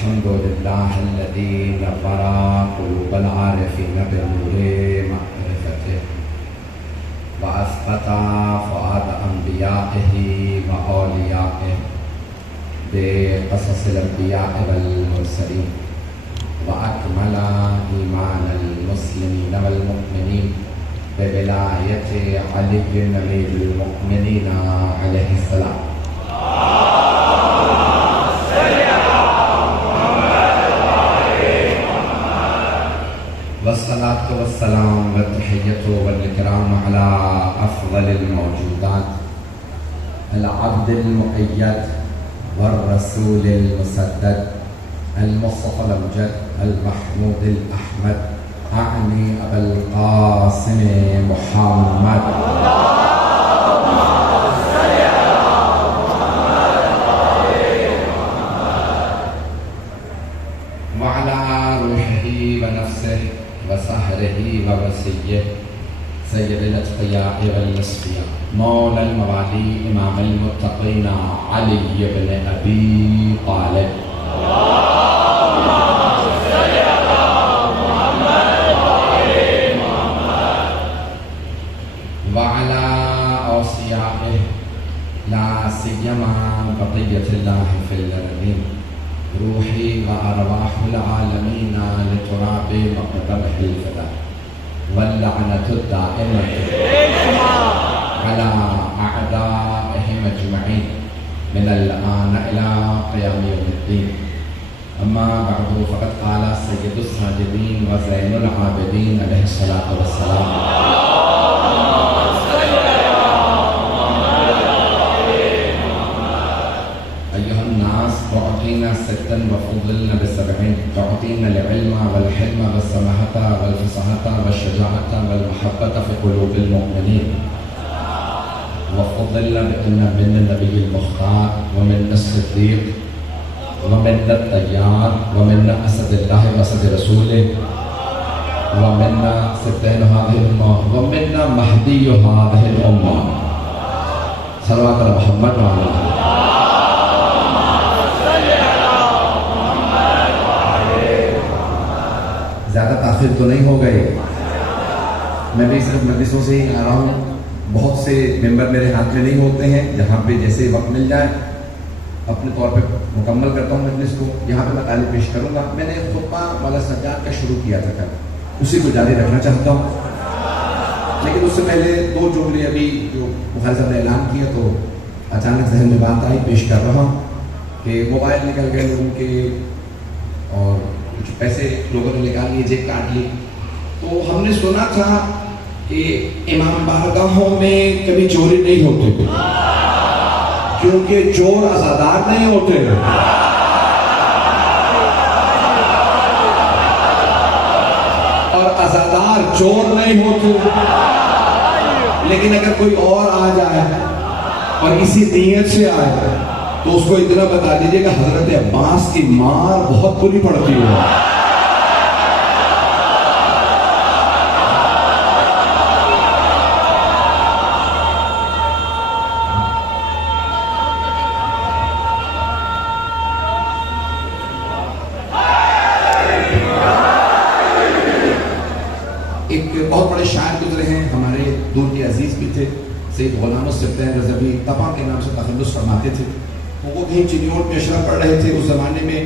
الحمد لله الذي نور قلوب العارفين بنور معرفته وأثبت فؤاد أنبيائه وأوليائه بقصص الأنبياء والمرسلين وأكمل إيمان المسلمين والمؤمنين بولاية علي أمير المؤمنين عليه السلام. والصلاة والسلام والتحية والإكرام على أفضل الموجودات العبد المؤيد والرسول المسدد المصطفى الأمجد المحمود الأحمد أعني أبا القاسم محمد وعلى روحه ونفسه وسهره ووسيه سيد الأتقياء والأصفياء مولى الموالي إمام المتقين علي بن أبي طالب وعلى أوصيائه لا سيما بقية الله في الأرضين روحي وأرواح العالمين لتراب مقدمه الفداء واللعنة الدائمة على أعدائهم أجمعين من الآن إلى قيام يوم الدين. أما بعد فقد قال سيد الساجدين وزين العابدين عليه الصلاة والسلام أيها الناس تعطينا ستا وفضلنا بسبعين تعطينا العلم والحلم والسماحة والفصاحة والشجاعة والمحبة في قلوب المؤمنين وفضلنا بأن من النبي المختار ومن الصديق ومن الطيار ومن أسد الله وأسد رسوله ومن سبتين هذه الأمة ومن مهدي هذه الأمة صلوات على محمد وعلى آله. زیادہ تاخیر تو نہیں ہو گئی. میں بھی صرف مجلسوں سے ہی آ رہا ہوں. بہت سے ممبر میرے ہاتھ میں نہیں ہوتے ہیں. جہاں پہ جیسے وقت مل جائے اپنے طور پہ مکمل کرتا ہوں مجلس کو. یہاں پہ میں تعلیم پیش کروں گا. میں نے خطبہ مولانا سجاد کا شروع کیا تھا کل, اسی کو جاری رکھنا چاہتا ہوں. لیکن اس سے پہلے دو جملے ابھی جو بخاری صاحب نے اعلان کیا تو اچانک ذہن میں بات آئی, پیش کر رہا ہوں کہ موبائل نکل گئے لوگوں کے اور کچھ پیسے لوگوں نے نکال لیے, جیب کاٹ لی. تو ہم نے سنا تھا کہ امام بارگاہوں میں کبھی چوری نہیں ہوتی کیونکہ چور عزادار نہیں ہوتے, اور عزادار چور نہیں ہوتے. لیکن اگر کوئی اور آ جائے اور اسی نیت سے آئے تو اس کو اتنا بتا دیجئے کہ حضرت عباس کی مار بہت بری پڑتی ہے. ایک بہت بڑے شاعر گزرے ہیں ہمارے دور کے عزیز بھی تھے, سید غلام السبتین رضوی تپا کے نام سے تخلص فرماتے تھے. وہ کہیں چنیوٹ میں اشرف پڑھ رہے تھے. اس زمانے میں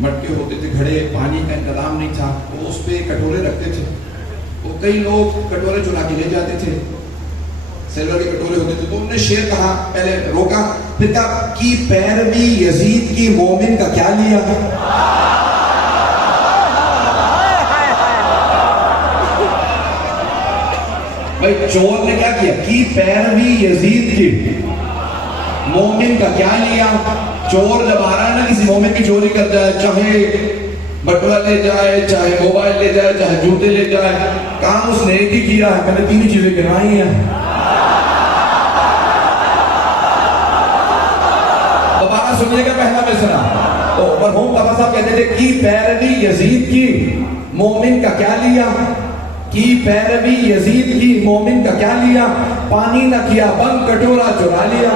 مٹکے ہوتے تھے, گھڑے, پانی کا انتظام نہیں تھا. وہ اس پہ کٹورے رکھتے تھے. وہ کئی لوگ کٹورے چلا کے لے جاتے تھے, سلور کے کٹورے ہوتے تھے. تو انہوں نے شعر کہا, پہلے روکا, پھر کہا کی پیروی یزید کی مومن کا کیا لیا. بھائی چور نے کیا کیا, کی پیروی یزید کی مومن کا کیا لیا. چور جب آ رہا ہے نا کسی مومن کی چوری کر جائے, چاہے بٹوا لے جائے, چاہے موبائل لے جائے, چاہے جوتے لے جائے, کام اس نے ایک ہی کیا ہے. میں نے تین چیزیں گنائی ہیں. دوبارہ سنیے گا پہلا مصرع. تو مرحوم تبا صاحب کہتے تھے کی پیروی یزید کی مومن کا کیا لیا. کی پیروی یزید کی مومن کا کیا لیا. پانی نہ کیا بند, کٹورا چرا لیا.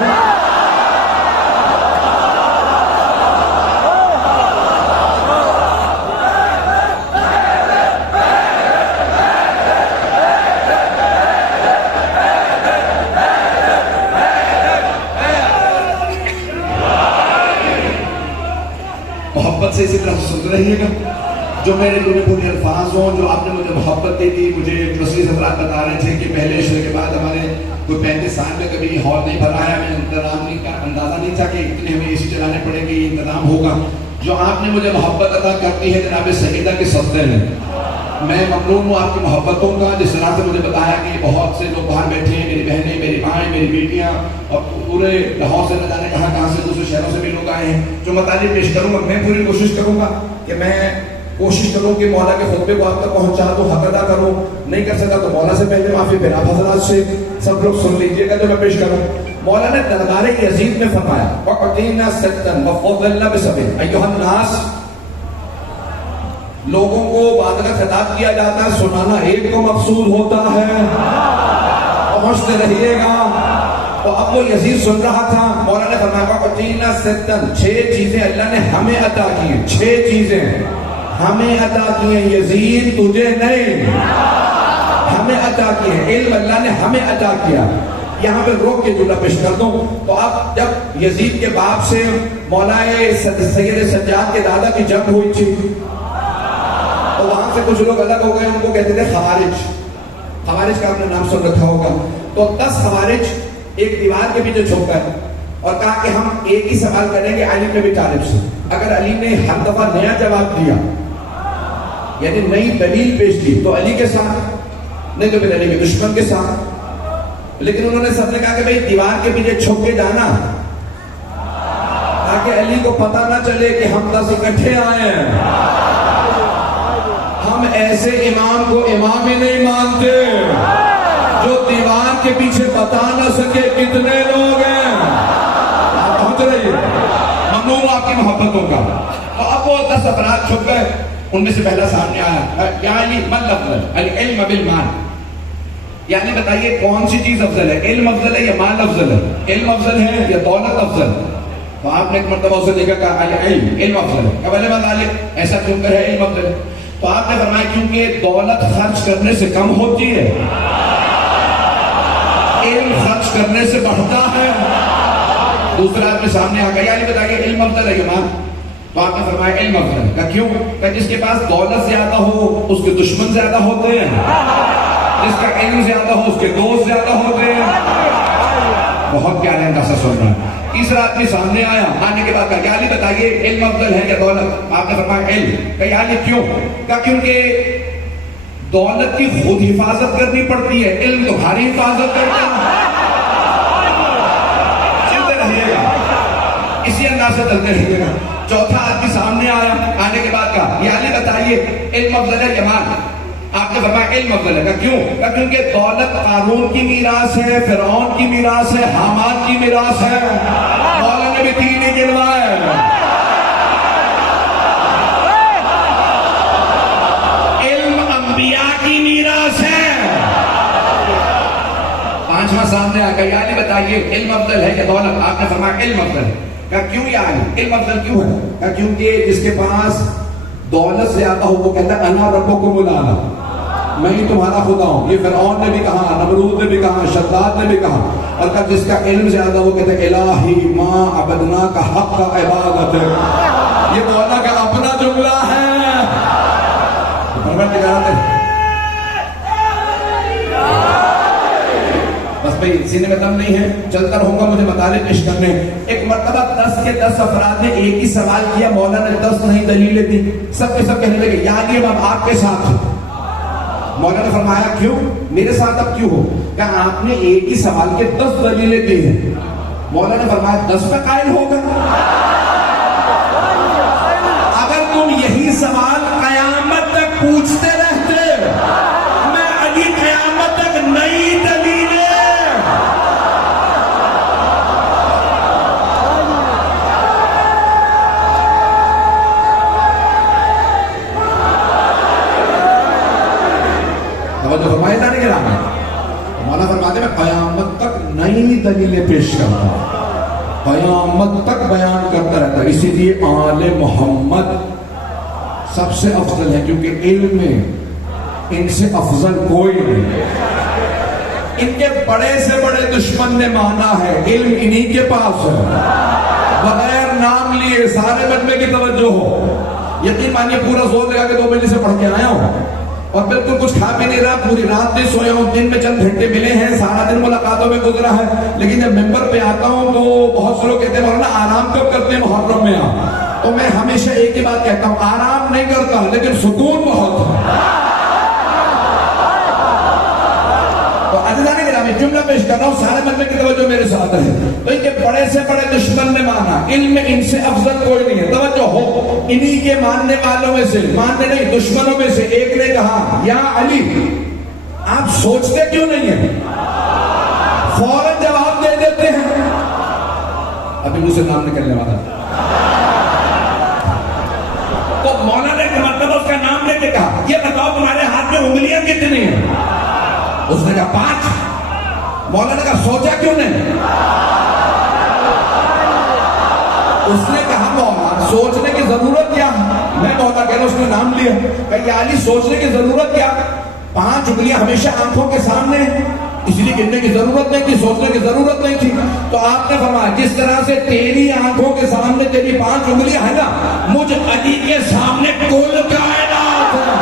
محبت سے اسی طرح سن رہیے گا. جو میرے ٹوٹے پھوٹے الفاظ ہوں, جو آپ نے مجھے محبت دی تھی. مجھے وسیع حضرات بتا رہے تھے کہ پہلے عشرے کے بعد ہمارے کوئی 35 سال میں کبھی ہال نہیں بھرا ہے. ہمیں انتظام نہیں کا اندازہ نہیں تھا کہ اتنے ہمیں اے سی چلانے پڑیں گے, یہ انتظام ہوگا. جو آپ نے مجھے محبت عطا کرتی ہے جناب سیدہ کے صدقے میں, میں ممنون ہوں آپ کی محبتوں کا. جس طرح سے مجھے بتایا کہ بہت سے لوگ باہر بیٹھے ہیں, میری بہنیں, میری مائیں, میری بیٹیاں, اور پورے لاہور سے نہ جانے کہاں سے دوسرے شہروں سے بھی لوگ آئے ہیں. جو مطالب پیش کروں گا, میں پوری کوشش کروں گا کہ میں کوشش کروں کہ مولا کے خطبے کو آپ تک پہنچا دوں, حق ادا کروں. نہیں کر سکتا تو مولا سے پہلے معافی, پھر آپ حضرات سے. سب لوگ سن لیجیے گا جو میں پیش کروں. مولا نے دربار یزید میں فرمایا وَأَعْطِينَا سَتًّا وَفَضَّلْنَا بِسَبْعٍ أَيُّهَا النَّاسِ. لوگوں کو بات کا خطاب کیا جاتا ہے, سنانا ایک کو مقصود ہوتا ہے, پہنچتے رہیے گا. تو اب وہ یزید سن رہا تھا. مولا نے فرمایا وَأَعْطِينَا سَتًّا, 6 چیزیں اللہ نے ہمیں عطا کی ہیں. 6 چیزیں ہمیں عطا کی ہیں یزید, تجھے نہیں, ہمیں عطا کی ہیں. علم اللہ نے ہمیں عطا کیا. یہاں پہ روک کے جملہ پیش کر دوں. تو اب جب یزید کے باپ سے مولا سید سجاد کے دادا کی جنگ ہوئی تھی, تو وہاں سے کچھ لوگ الگ ہو گئے, ان کو کہتے تھے خوارج. خوارج کا آپ نے نام سن رکھا ہوگا. تو 10 خوارج ایک دیوار کے پیچھے چھپ گئے اور کہا کہ ہم ایک ہی سوال کریں گے علی بن ابی طالب سے. اگر علی نے ہر دفعہ نیا جواب دیا, یعنی نئی دلیل پیش کی, تو علی کے ساتھ, نہیں تو پھر علی کے دشمن کے ساتھ. لیکن انہوں نے سب نے کہا کہ بھئی دیوار کے پیچھے چھپ کے جانا, تاکہ علی کو پتہ نہ چلے کہ ہم 10 اکٹھے آئے ہیں. ہم ایسے امام کو امام ہی نہیں مانتے جو دیوار کے پیچھے بتا نہ سکے کتنے لوگ ہیں. آپ پہنچ رہی ہے. ممنون آپ کی محبتوں کا. اور اب وہ 10 افراد چھپ گئے. ان میں سے پہلا سامنے آیا, یا علی من افضل, العلم بالمال. یعنی بتائیے کون سی چیز افضل ہے, علم افضل ہے یا مال افضل ہے؟ علم افضل ہے یا دولت افضل؟ تو آپ نے ایک مرتبہ اسے دیکھا کہا علم افضل ہے. کہ بھلے مطالب ایسا کیوں کر ہے علم افضل ہے؟ تو آپ نے فرمایا کیونکہ دولت خرچ کرنے سے کم ہوتی ہے, علم خرچ کرنے سے بڑھتا ہے. دوسرا آدمی سامنے آ گیا, یعنی بتائیے علم افضل ہے یا مال؟ تو آپ نے فرمایا علم افضل ہے. کہ کیوں؟ کہ جس کے پاس دولت زیادہ ہو اس کے دشمن زیادہ ہوتے ہیں, جس کا علم زیادہ ہو اس کے دوست زیادہ ہوتے ہیں. بہت پیارے انداز سے سن رہا ہے. تیسرا آدمی سامنے آیا, آنے کے بعد کہا یا علی بتائیے علم افضل ہے یا دولت؟ آپ نے فرمایا علم. کہ یا علی کیوں؟ کہ کیونکہ دولت کی خود حفاظت کرنی پڑتی ہے, علم تمہاری حفاظت کرتا ہے. چلتے رہیے گا, اسی انداز سے چلتے رہیے گا. چوتھا آدمی سامنے آیا, آنے کے بعد کہا یا علی بتائیے علم افضل ہے یا مال؟ آپ نے فرمایا علم افضل ہے. کیوں؟ کیونکہ دولت قارون کی میراث ہے, فرعون کی میراث ہے, حامان کی میراث ہے. مولا نے بھی 3 ہی گنوائے. علم انبیاء کی میراث ہے. 5واں سامنے آ گیا, علی بتائیے علم افضل ہے یا دولت؟ آپ نے فرمایا علم افضل ہے. کہ کیوں یا علی علم افضل کیوں ہے؟ کہ کیونکہ جس کے پاس دولت زیادہ ہو وہ کہتا ہے انا ربکم الاعلی, میں ہی تمہارا خدا ہوں. یہ فرعون نے بھی کہا, نمرود نے بھی کہا, شداد نے بھی کہا. اور جس کا علم زیادہ ہو کہتا ہے الہی ما عبدنا کا حق کا عبادت ہے. یہ مولا کا اپنا جملہ ہے. بس بھائی سینے میں دم نہیں ہے, چلتا رہوں گا مجھے مطالب پیش کرنے. ایک مرتبہ 10 کے 10 افراد نے ایک ہی سوال کیا, مولا نے 10 نہیں دلیلیں دی. سب کے سب کہنے لگے یا علی اب آپ کے ساتھ. مولا نے فرمایا کیوں؟ میرے ساتھ اب کیوں ہو؟ کہ آپ نے ایک ہی سوال کے 10 دلیلیں دی ہیں. مولا نے فرمایا 10 پہ قائل ہوگا. اگر تم یہی سوال قیامت تک پوچھتے رہتے, میں علی قیامت تک نئی دلیلیں. جو فرمائے جانے کے رہا ہے, مولا فرماتے میں قیامت تک نئی دلیلیں پیش کرتا ہوں, قیامت تک بیان کرتا رہتا ہے. اسی لیے آل محمد سب سے افضل ہے, کیونکہ علم میں ان سے افضل کوئی نہیں. ان کے بڑے سے بڑے دشمن نے مانا ہے علم انہی کے پاس ہے. بغیر نام لیے سارے مجمع کی توجہ ہو. یقین مانیے پورا زور لگا کے 2 مہینے سے پڑھ کے آیا ہوں اور بالکل کچھ کھا بھی نہیں رہا, پوری رات نہیں سویا ہوں, دن میں چند گھنٹے ملے ہیں, سارا دن ملاقاتوں میں گزرا ہے, لیکن جب ممبر پہ آتا ہوں تو بہت سے لوگ کہتے ہیں مولانا آرام کب کرتے ہیں محرم میں آپ؟ تو میں ہمیشہ ایک ہی بات کہتا ہوں, آرام نہیں کرتا لیکن سکون بہت ہے. تو عزیزان گرامی جملہ پیش کر رہا ہوں, سارے مجمع کی توجہ میرے ساتھ ہے. تو ان کے بڑے سے بڑے دشمن نے مانا, علم میں ان سے افضل کوئی نہیں ہے, توجہ ہو. انہی کے ماننے والوں میں سے, ماننے نہیں دشمنوں میں سے ایک نے کہا یا علی آپ سوچتے کیوں نہیں ہیں, فوراً جواب دے دیتے ہیں. ابھی مجھ سے نام نکلنے والا تو مولانا نے مطلب اس کا نام لے کے کہا یہ بتاؤ تمہارے ہاتھ میں انگلیاں کتنی ہیں؟ اس نے کہا 5. مولانا کا سوچا کیوں نہیں؟ اس نے کہا مولانا سوچنے کی ضرورت کیا؟ میں مولانا کہہ رہا اس نے نام لیا, کہ یا علی سوچنے کی ضرورت کیا؟ 5 انگلیاں ہمیشہ آنکھوں کے سامنے ہیں, اس لیے گننے کی ضرورت نہیں تھی, سوچنے کی ضرورت نہیں تھی. تو آپ نے فرمایا جس طرح سے تیری آنکھوں کے سامنے تیری 5 انگلیاں ہیں نا, مجھ علی کے سامنے کل کائنات ہے.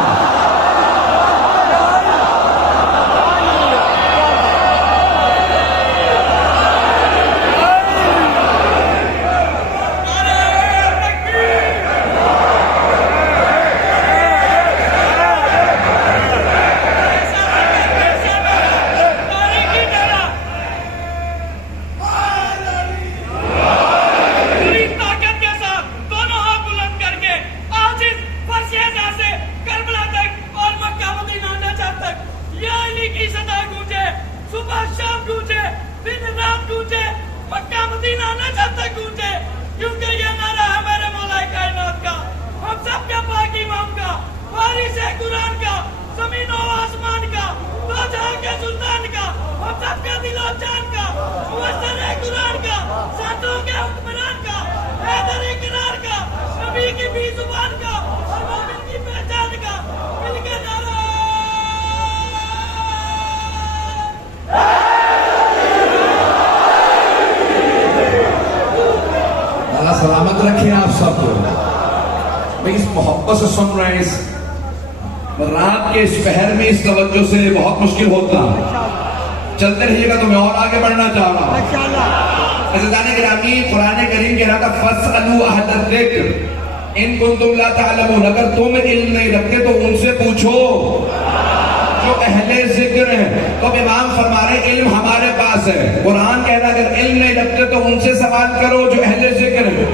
سلامت رکھیں آپ سب کو. میں اس محبت سے سن رہے ہیں, اس رات کے اس پہر میں اس توجہ سے بہت مشکل ہوتا. چلتے رہیے گا تو میں اور آگے بڑھنا چاہ رہا ہوں. عزیزان گرامی قرآن کریم کہہ رہا تھا فَاسْأَلُوا أَهْلَ الذِّكْرِ إِن كُنتُمْ لَا تَعْلَمُونَ, اگر تم علم نہیں رکھتے تو ان سے پوچھو جو اہل ذکر ہیں. تو امام فرما رہے ہیں علم ہمارے پاس ہے, قرآن کہہ رہا ہے اگر علم نہیں رکھتے تو ان سے سوال کرو جو اہل ذکر ہیں.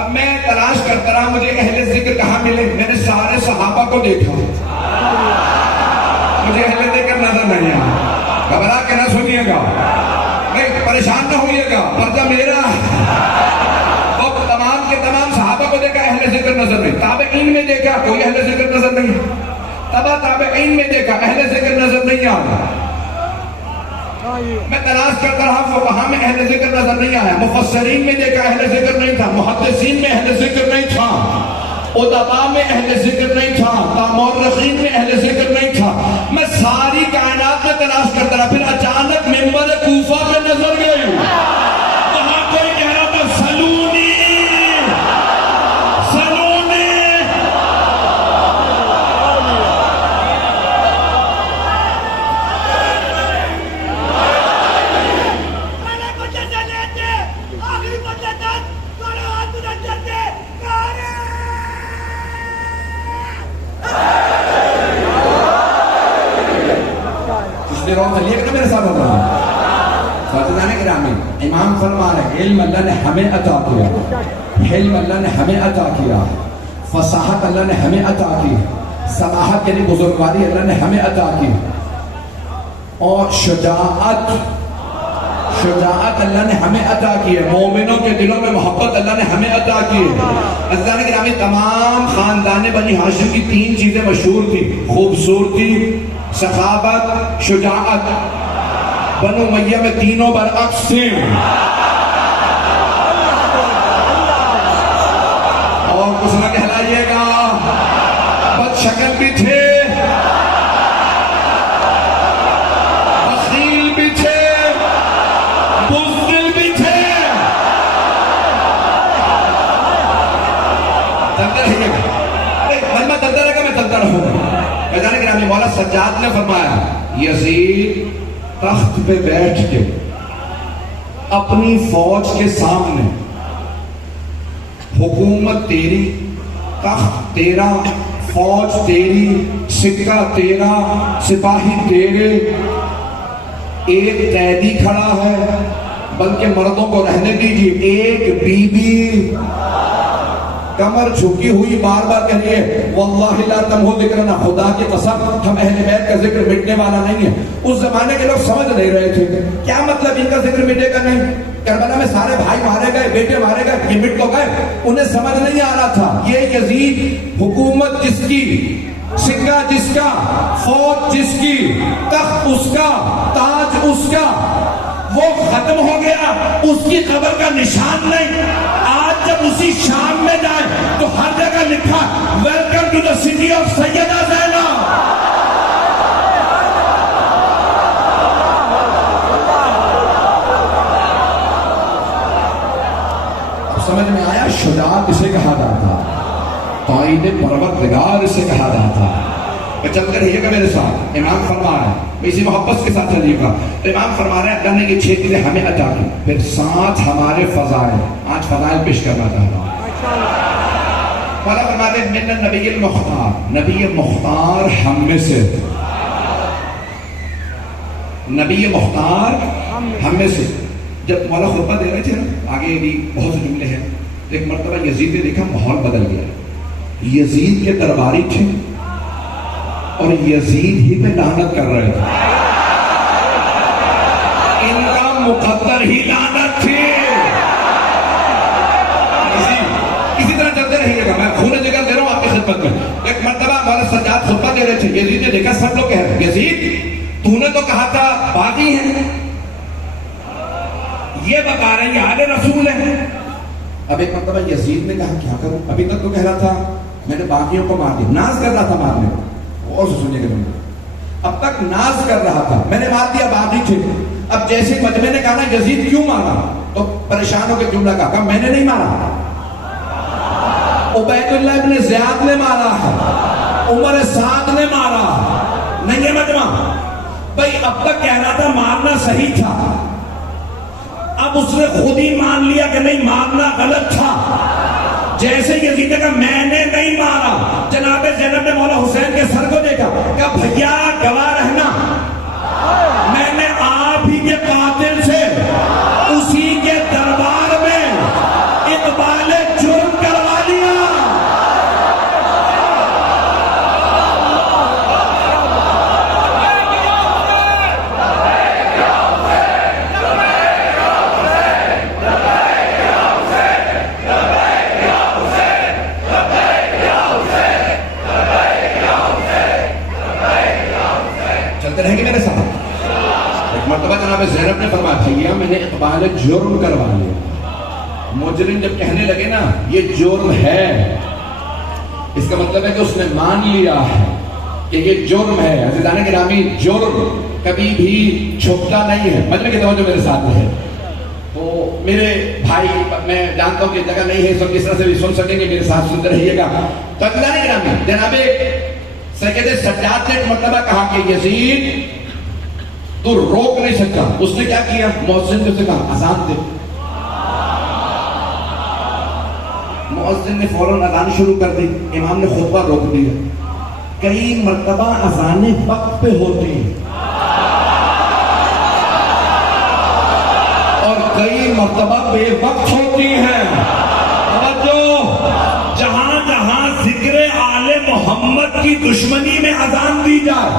اب میں تلاش کرتا رہا مجھے اہل ذکر کہاں ملے, میں نے سارے صحابہ کو دیکھا, مجھے اہل ذکر نظر نہیں آیا. گھبرا کے نہ سنیے گا, نہیں پریشان نہ ہوئیے گا, پردہ میرا اور تمام کے تمام صحابہ کو دیکھا اہل ذکر نظر نہیں, تابعین میں دیکھا کوئی اہل ذکر نظر نہیں, تبا تابعین میں دیکھا اہل ذکر نظر نہیں آیا. میں تلاش کرتا رہا فقہاء میں اہل ذکر نظر نہیں آیا, مفسرین میں دیکھا اہل ذکر نہیں تھا, محدثین میں اہل ذکر نہیں تھا, ادباء میں اہل ذکر نہیں تھا, مورخین میں اہل ذکر نہیں تھا. میں ساری کائنات میں تلاش کرتا رہا, پھر اچانک منبر کوفہ پہ نظر گئی, وہاں کوئی کہہ رہا تھا سلونی سلونی. میرے ساتھ ہوتا ہے گرامی. امام فرما رہے علم اللہ نے ہمیں عطا کیا, علم اللہ نے ہمیں عطا کیا, فصاحت اللہ نے ہمیں عطا کی, صلاحت یعنی بزرگواری اللہ نے ہمیں عطا کی, اور شجاعت اللہ نے ہمیں عطا کی ہے, مومنوں کے دلوں میں محبت اللہ نے ہمیں عطا کی ہے. عزیزان گرامی تمام خاندان بنی ہاشم کی 3 چیزیں مشہور تھی, خوبصورتی, سخاوت, شجاعت. بنو امیہ میں تینوں برعکس تھے, اور کچھ نہ کہلائیے گا, بد شکل بھی تھے, بخیل بھی تھے, بزدل بھی تھے. چلتے رہیے گا، مجمع چلتا رہے گا، میں چلتا رہوں گا۔ میدان گرامی مولا سجاد نے فرمایا یزید تخت پہ بیٹھ کے اپنی فوج کے سامنے حکومت تیری، تخت تیرا، فوج تیری، سکہ تیرا، سپاہی تیرے، ایک قیدی کھڑا ہے، بلکہ مردوں کو رہنے دیجیے، ایک بی بی کمر جھکی ہوئی بار بار کہہ رہی ہے واللہ لا تمحو ذکرنا، خدا کی قسم ہم اہل بیت کا ذکر مٹنے والا نہیں ہے۔ اس زمانے کے لوگ سمجھ نہیں رہے تھے کیا مطلب ان کا ذکر مٹے گا نہیں، کربلا میں سارے بھائی مارے گئے، بیٹے مارے گئے، یہ مٹ تو گئے، انہیں سمجھ نہیں آ رہا تھا یہ یزید حکومت جس کی، سکہ جس کا، فوج جس کی، تخت اس کا، تاج اس کا، وہ ختم ہو گیا، اس کی قبر کا نشان نہیں۔ آج جب اسی شام میں جائیں تو ہر جگہ لکھا welcome to the city of Syeda Zainab. اب سمجھ میں آیا شجاعت اسے کہا جاتا، قائد پروردگار اسے کہا جاتا۔ چلتے رہیے گا میرے ساتھ، امام فرما رہے ہیں، میں اسی محبت کے ساتھ چلیے گا۔ امام فرما رہے ہیں اللہ نے یہ 6 چیزیں ہمیں عطا کی، پھر 7 ہمارے فضائل، آج فضائل پیش کرنا چاہ رہا ہوں۔ مولا فرماتے ہیں من النبی المختار، نبی مختار ہم میں سے، نبی مختار ہم میں سے۔ جب مولا خطبہ دے رہے تھے نا، آگے بھی بہت سے جملے ہیں، ایک مرتبہ یزید نے دیکھا ماحول بدل گیا، یزید کے درباری تھے اور یزید ہی پہ لعنت کر رہے تھے، ان کا مقدر ہی لعنت تھی۔ اسی طرح چلتے رہیے گا، میں خون جگر دے رہا ہوں آپ کی خدمت میں۔ ایک مرتبہ ہمارے سجاد خطبہ دے رہے تھے، یزید نے دیکھا سب لوگ کہہ رہے ہیں یزید تو نے تو کہا تھا باغی ہیں، یہ بتا رہے ہیں یہ آل رسول ہیں۔ اب ایک مرتبہ یزید نے کہا کیا کروں، ابھی تک تو کہہ رہا تھا میں نے باغیوں کو مار دیا، ناز کر رہا تھا مارنے کو، اور سے سنیے گا، اب تک ناز کر رہا تھا میں نے مار دیا باغی تھے، اب جیسے مجمع نے کہا نا یزید کیوں مارا، تو پریشان ہو کے جملہ کہا میں نے نہیں مارا، عبید اللہ ابن زیاد نے مارا ہے، عمر سعد نے مارا، نہیں ہے مجمع بھائی، اب تک کہہ رہا تھا مارنا صحیح تھا، اب اس نے خود ہی مان لیا کہ نہیں مارنا غلط تھا۔ جیسے یزید نے کہا میں نے نہیں مارا، جناب زینب نے مولا حسین کے سر کو دیکھا، کہا بھیا گواہ رہنا میں نے آپ ہی کے قاتل سے اسی کے دربار میں اقبال جرم کروا لیا۔ رہیں گے میرے ساتھ۔ ایک مرتبہ جناب زینب نے فرمایا بھیا میں نے اقبال جرم کروا لیا۔ مجرم جب کہنے لگے نا یہ جرم ہے، اس کا مطلب ہے کہ اس نے مان لیا ہے کہ یہ جرم ہے۔ عزیزان گرامی جرم کبھی بھی چھپتا نہیں ہے۔ مجمع کی توجہ میرے ساتھ ہے تو میرے بھائی، میں جانتا ہوں کہ جگہ نہیں ہے سب کس طرح سے بھی سن سکیں گے، میرے ساتھ سنتے رہیے گا۔ تو عزیزان گرامی جناب سید سجاد نے ایک مرتبہ کہا کہ یزید تو روک نہیں سکتا، اس نے کیا کیا، مؤذن سے کہا اذان دے، مؤذن نے فوراً اذان شروع کر دی، امام نے خطبہ روک دیا۔ کئی مرتبہ اذانیں وقت پہ ہوتی ہیں اور کئی مرتبہ بے وقت ہوتی ہیں۔ جہاں جہاں ذکر آل محمد کی دشمنی میں اذان دی جائے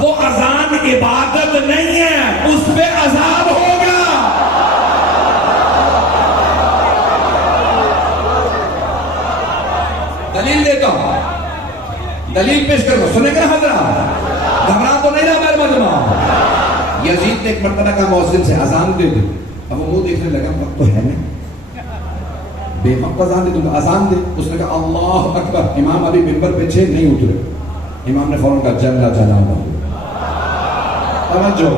وہ اذان عبادت نہیں ہے، اس پہ عذاب ہوگا۔ دلیل دیتا ہوں، دلیل پیش کرو، سنے گا حضرات، گھبرا تو نہیں رہا میرے مجمع۔ یزید نے ایک مرتبہ کہا مؤذن سے اذان دے دے، اب وہ منہ دیکھنے لگا وقت تو ہے نہیں، بے وقت اذان دے دوں، اذان دے۔ اس نے کہا اللہ اکبر، امام ابھی منبر پہ تھے نہیں اترے، امام نے فوراً کہا جل جلالہ، توجہ،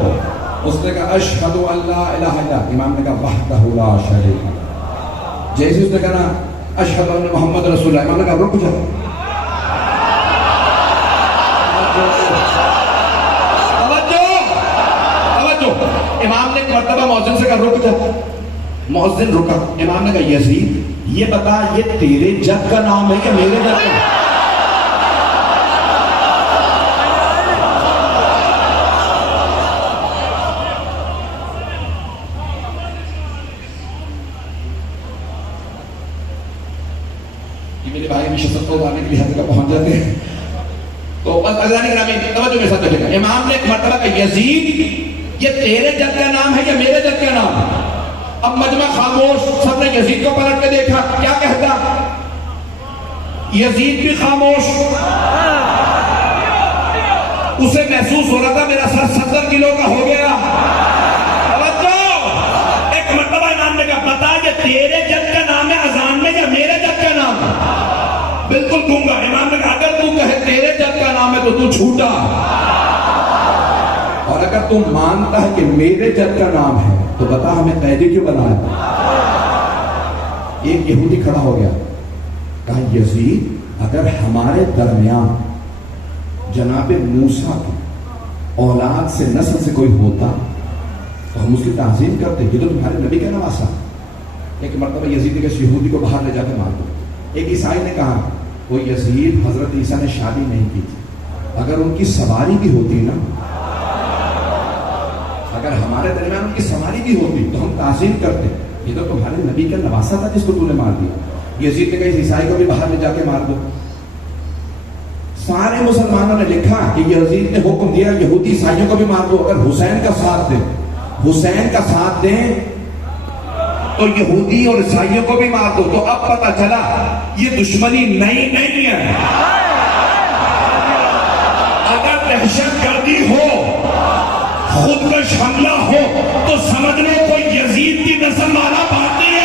اس نے کہا اشہد ان لا الہ الا، امام نے کہا وحدہ لا شریک لہ۔ جیسے اس نے کہا اشہد ان محمد رسول اللہ. امام نے کہا رک جا. امام نے ایک مرتبہ مؤذن سے کہا رک جا. مؤذن رکا. امام نے کہا یزید یہ بتا یہ تیرے جد کا نام ہے کہ میرے جد کا؟ یہ میرے بھائی ہمیشہ سب کو لانے کے لیے حد تک پہنچ جاتے ہیں. تو بس اذان گرامی توجہ میرے ساتھ بیٹھے گا. امام نے ایک مرتبہ کہا یزید یہ تیرے جد کا نام ہے یا میرے جد کا نام؟ اب مجمع خاموش. سب نے یزید کو پلٹ کے دیکھا. کیا کہتا؟ یزید بھی خاموش. اسے محسوس ہو رہا تھا میرا سر 70 کلو کا ہو گیا. ایک مرتبہ امام نے کہا بتا یہ تیرے جد کا نام ہے اذان میں یا میرے جد کا نام؟ بالکل دوں گا. امام نے کہا اگر تو کہے تیرے جد کا نام ہے تو تو چھوٹا, اور اگر تم مانتا ہے کہ میرے جد کا نام ہے تو بتا ہمیں قیدی کیوں بنایا؟ ایک یہودی کھڑا ہو گیا. کہا یزید اگر ہمارے درمیان جناب موسیٰ کی اولاد سے نسل سے کوئی ہوتا تو ہم اس کی تعظیم کرتے. یہ تو تمہارے نبی کا نواسا. ایک مرتبہ یزید نے یہودی کو باہر لے جا کے مار دو. ایک عیسائی نے کہا وہ یزید حضرت عیسیٰ نے شادی نہیں کی تھی, اگر ان کی سواری بھی ہوتی نا, اگر ہمارے درمیان ان کی سواری بھی ہوتی تو ہم تعظیم کرتے. یہ تو تمہارے نبی کا نواسا تھا جس کو تو نے مار دیا. یزید نے کہا اس عیسائی کو بھی باہر لے جا کے مار دو. سارے مسلمانوں نے لکھا کہ یزید نے حکم دیا یہودی عیسائیوں کو بھی مار دو. اگر حسین کا ساتھ دیں, حسین کا ساتھ دیں تو یہودی اور عیسائیوں کو بھی مار دو. تو اب پتہ چلا یہ دشمنی نئی نہیں ہے. اگر دہشت گردی ہو, خودکش حملہ ہو تو سمجھ لو کوئی یزید کی نسل والا بات نہیں ہے.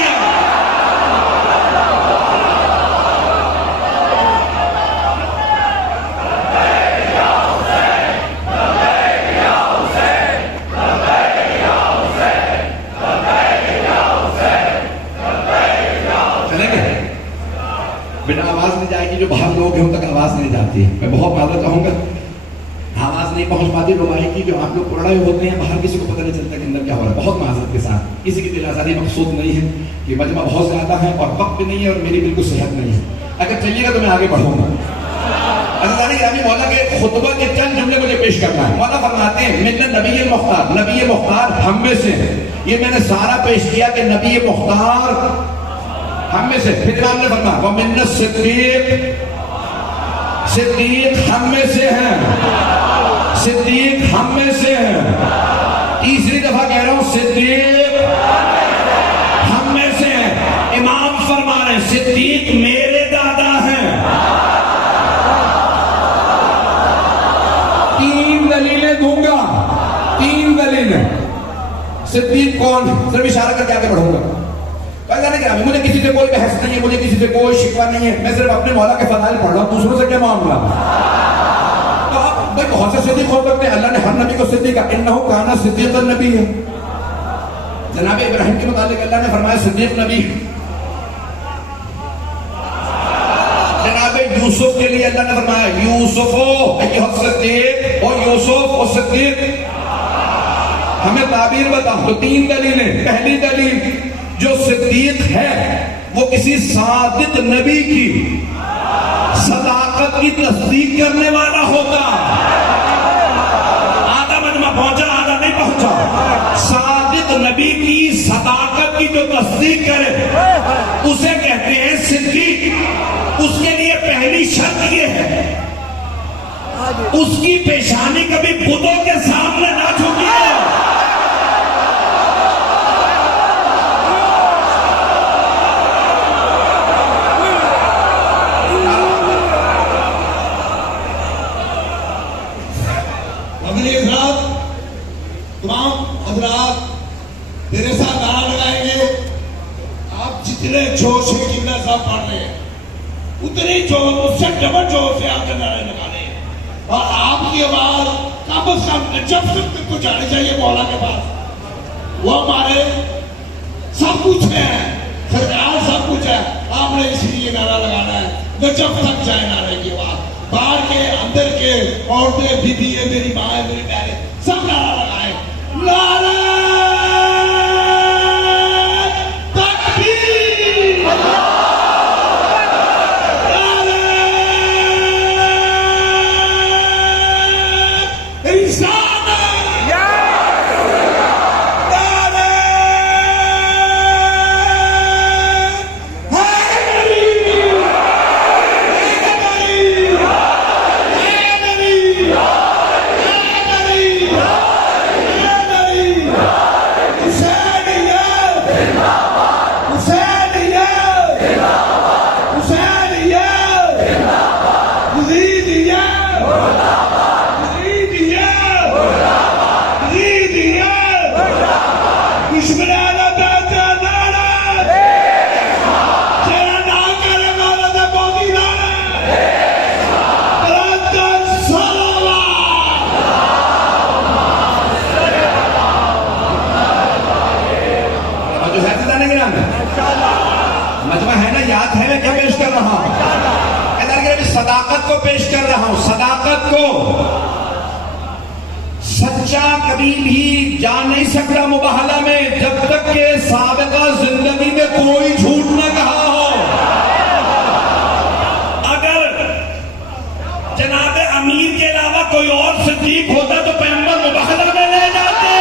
چلیں گے بنا آواز نہیں جائے گی. جو باہر لوگ ہیں ان تک آواز نہیں جاتی ہے. میں بہت معذرت چاہوں گا آواز نہیں پہنچ پاتی روائے کی. جو آپ لوگ پڑھ رہے ہوتے ہیں باہر کسی کو پتہ نہیں چلتا کہ اندر کیا ہو رہا ہے. بہت معذرت کے ساتھ. کسی کی دل آزاری مقصود نہیں ہے کہ مجمع بہت زیادہ ہے اور وقت بھی نہیں ہے اور میری بالکل صحت نہیں ہے. اگر چلیے گا تو میں آگے بڑھوں گا. مولا کے خطبہ کے چند جملے مجھے پیش کرنا ہے. مولا فرماتے ہیں من نبی مختار, نبی مختار ہم میں سے. یہ میں نے سارا پیش کیا کہ نبی مختار ہم میں سے. پھر امام نے فرمایا ومن الصدیق, صدیق ہم میں سے ہیں, صدیق ہم میں سے ہیں. تیسری دفعہ کہہ رہا ہوں صدیق ہم میں سے ہیں. امام فرما رہے ہیں صدیق میرے دادا ہیں. 3 دلیلیں دوں گا, 3 دلیلیں. صدیق کون ہے صرف اشارہ کر کے آگے بڑھوں گا. مجھے کسی سے کوئی بحث نہیں ہے, مجھے کسی سے کوئی شکوہ نہیں ہے. میں صرف اپنے مولا کے فضائل پڑھ رہا ہوں, دوسروں سے کیا معاملہ. تو آپ بھائی بہت سے صدیق ہو سکتے ہیں. اللہ نے ہر نبی کو صدیق کہا انہو کانا صدیق النبی ہے. جناب ابراہیم کے متعلق اللہ نے فرمایا صدیق نبی. جناب یوسف کے لیے اللہ نے فرمایا یوسفو ایھا الصدیق, اور یوسف اور صدیق. ہمیں تعبیر بتاؤ. تو 3 دلیلیں. پہلی دلیل جو صدیق ہے وہ کسی صادق نبی کی صداقت کی تصدیق کرنے والا ہوگا. آدھا مجمع پہنچا آدھا نہیں پہنچا. صادق نبی کی صداقت کی جو تصدیق کرے اسے کہتے ہیں صدیق. اس کے لیے پہلی شرط یہ ہے اس کی پیشانی کبھی بتوں کے سامنے نہ جھکی ہے. تمام حضرات میرے ساتھ نعرہ لگائیں گے. آپ جتنے جوش سے جملہ صاحب پڑھ رہے ہیں اتنی جوش, اس سے ڈبل جوش سے آپ کے نعرے لگانے ہیں. اور آپ کی آواز کم از کم جب تک کو جانے چاہیے مولا کے پاس. وہ ہمارے سب کچھ ہے, سرکار سب کچھ ہے. آپ نے اس لیے نعرہ لگانا ہے نہ جب تک جائے نعرے کی بات باہر کے اندر کے عورتیں بیوی ہے میری ماں ہے میری بہن ہے سب نعرہ لگائیں نعرہ تکبیر نعرہ رسالت نعرہ مجمع ہے نا یاد ہے میں کیا پیش کر رہا ہوں صداقت کو پیش کر رہا ہوں صداقت کو سچا کبھی بھی جا نہیں سکتا مباہلہ میں جب تک کہ سابقہ زندگی میں کوئی جھوٹ نہ کہا ہو اگر جناب امیر کے علاوہ کوئی اور صدیق ہوتا تو پیغمبر مباہلہ میں لے جاتے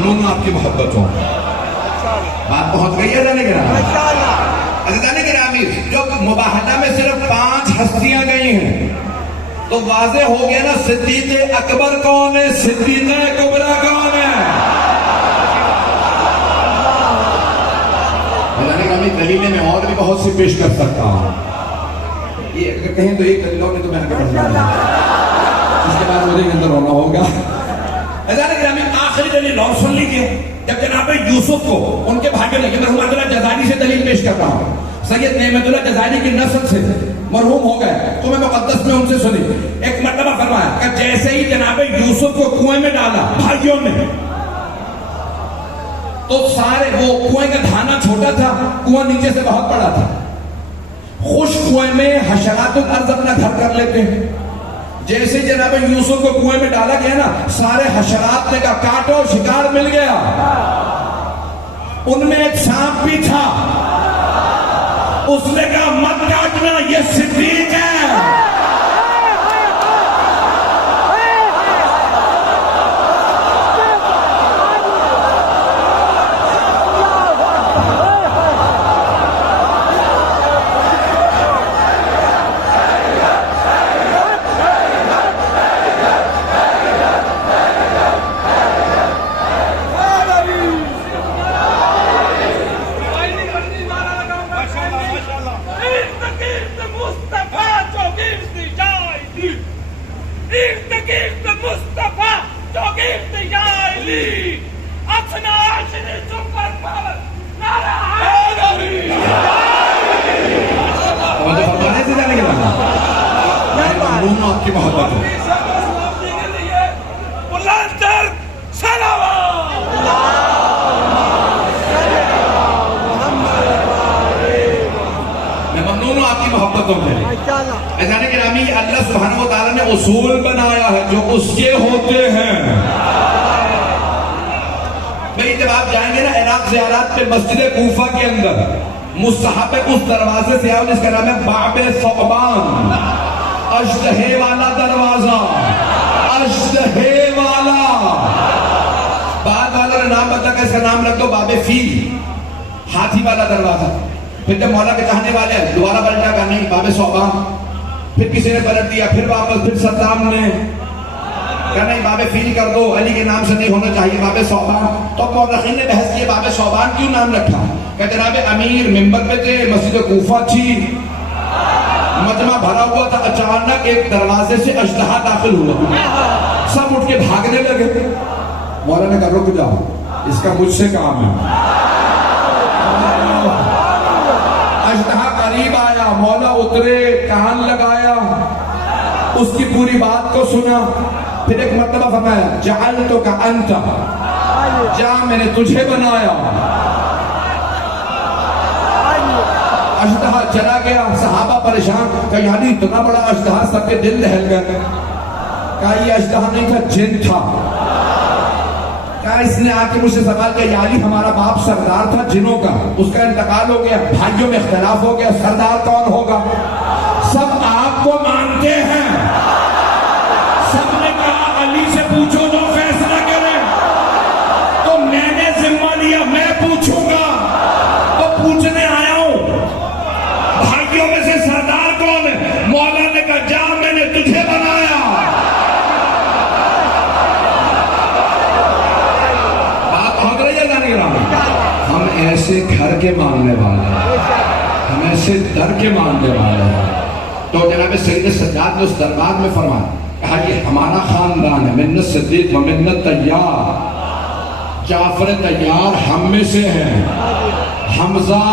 ممنون آپ کی محبت ہوں بات پہنچ گئی ہے جانے گرامی جو مباہدہ میں صرف 5 ہستیاں گئی ہیں تو واضح ہو گیا نا صدیق اکبر کون ہے صدیق کبریٰ کون ہے جانے گرامی دلیلیں میں اور بھی بہت سی پیش کر سکتا ہوں یہ اگر کہیں تو ایک دلیلوں میں تو میں نے کہا اس کے بعد مجھے اندر ہونا ہوگا آخری دلیل اور سن لیجیے جب جناب یوسف کو ان کے بھائیوں نے مرحوم عبداللہ جزائری سے دلیل پیش کر رہا ہوں سید نعمت اللہ جزائری کی نسل سے مرحوم ہو گئے تو میں مقدس میں ان سے سنی ایک مرتبہ فرمایا کہ جیسے ہی جناب یوسف کو کنویں میں ڈالا بھائیوں نے تو سارے وہ کنویں کا دھانا چھوٹا تھا کنواں نیچے سے بہت بڑا تھا خشک کنویں میں حشرات الارض اپنا گھر کر لیتے ہیں جیسے جناب یوسف کو کنویں میں ڈالا گیا نا سارے حشرات نے کہا کاٹو شکار مل گیا ان میں ایک سانپ بھی تھا اس نے کہا مت کاٹنا یہ صدیق ہے آپ کی محبت ہے میں ممنون ہوں آپ کی محبتوں سے ایسا گرامی اللہ سبحانہ و تعالیٰ نے اصول بنایا ہے جو اس کے ہوتے ہیں بھئی جب آپ جائیں گے نا عراق زیارات پہ مسجد کوفہ کے اندر مستحب ہے اس دروازے سے آؤ جس کا نام ہے باب ثعبان، اشتہے والا دروازہ، اشتہے والا۔ بعد والا نے نام بتا کہ اس کا نام رکھ دو باب فیل، ہاتھی والا دروازہ۔ پھر جب مولا کے چاہنے والے ہیں دوبارہ پلٹا کہا نہیں باب ثعبان، پھر کسی نے پلٹ دیا، پھر واپس، پھر صدام نے کہا نہیں باب فیل کر دو، علی کے نام سے نہیں ہونا چاہیے باب ثعبان۔ تو مورخین نے بحث کی باب ثعبان کیوں نام رکھا؟ کہ جناب امیر ممبر پہ تھے، مسجد کوفہ تھی، مجمع بھرا ہوا تھا، اچانک ایک دروازے سے اژدہا داخل ہوا، سب اٹھ کے بھاگنے لگے۔ مولا نے کہا رک جاؤ، اس کا مجھ سے کام ہے۔ اژدہا قریب آیا، مولا اترے، کان لگایا، اس کی پوری بات کو سنا، پھر ایک مرتبہ فرمایا جعلتک انت، جا میں نے تجھے بنایا۔ اژدہا چلا گیا، صحابہ پریشان، کہ یعنی اتنا بڑا اژدہا، سب کے دل دہل گئے۔ کہا یہ اژدہا نہیں تھا، جن تھا۔ کہا اس نے آ کے مجھ سے سوال کیا، یعنی ہمارا باپ سردار تھا جنوں کا، اس کا انتقال ہو گیا، بھائیوں میں اختلاف ہو گیا، سردار کون ہوگا؟ سب آپ کو مانتے ہیں، سب نے کہا علی سے پوچھو جو فیصلہ کرے، تو میں نے ذمہ لیا میں پوچھوں گا، تو پوچھنے آیا ہوں بھائیوں میں سے سردار کون ہے؟ مولا نے کہا جا میں نے تجھے بنایا۔ بات بھاگ رہی ہے جانے ہم ایسے گھر کے ماننے والے ہیں، ہم ایسے در کے ماننے والے ہیں۔ تو جناب سید سجاد نے اس دربار میں فرمایا، کہا یہ ہمارا خاندان ہے، منت صدیق و منت طیار، جعفر طیار ہم میں سے ہیں، حمزہ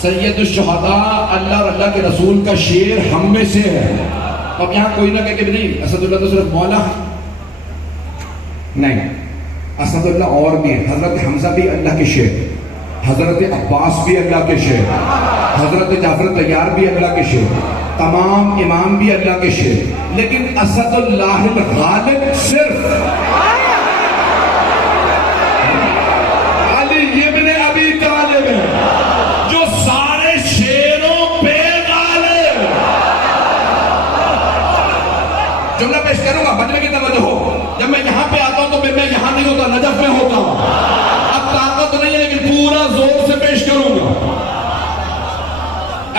سید الشہداء اللہ اور اللہ کے رسول کا شیر ہم میں سے ہے۔ اب یہاں کوئی نہ کہے کہ نہیں اسد اللہ تو صرف مولا، نہیں، اسد اللہ اور بھی ہے، حضرت حمزہ بھی اللہ کے شیر، حضرت عباس بھی اللہ کے شیر، حضرت جعفر طیار بھی اللہ کے شیر، تمام امام بھی اللہ کے شیر، لیکن اسد اللہ الغالب صرف علی ابن ابی طالب ہے، جو سارے شیروں پہ غالب۔ جملہ پیش کروں گا، بچنے کی توجہ ہو، جب میں یہاں پہ آتا ہوں تو میں یہاں نہیں ہوتا، نجف میں ہوتا ہوں، اب طاقت نہیں ہے لیکن پورا زور سے پیش کروں گا۔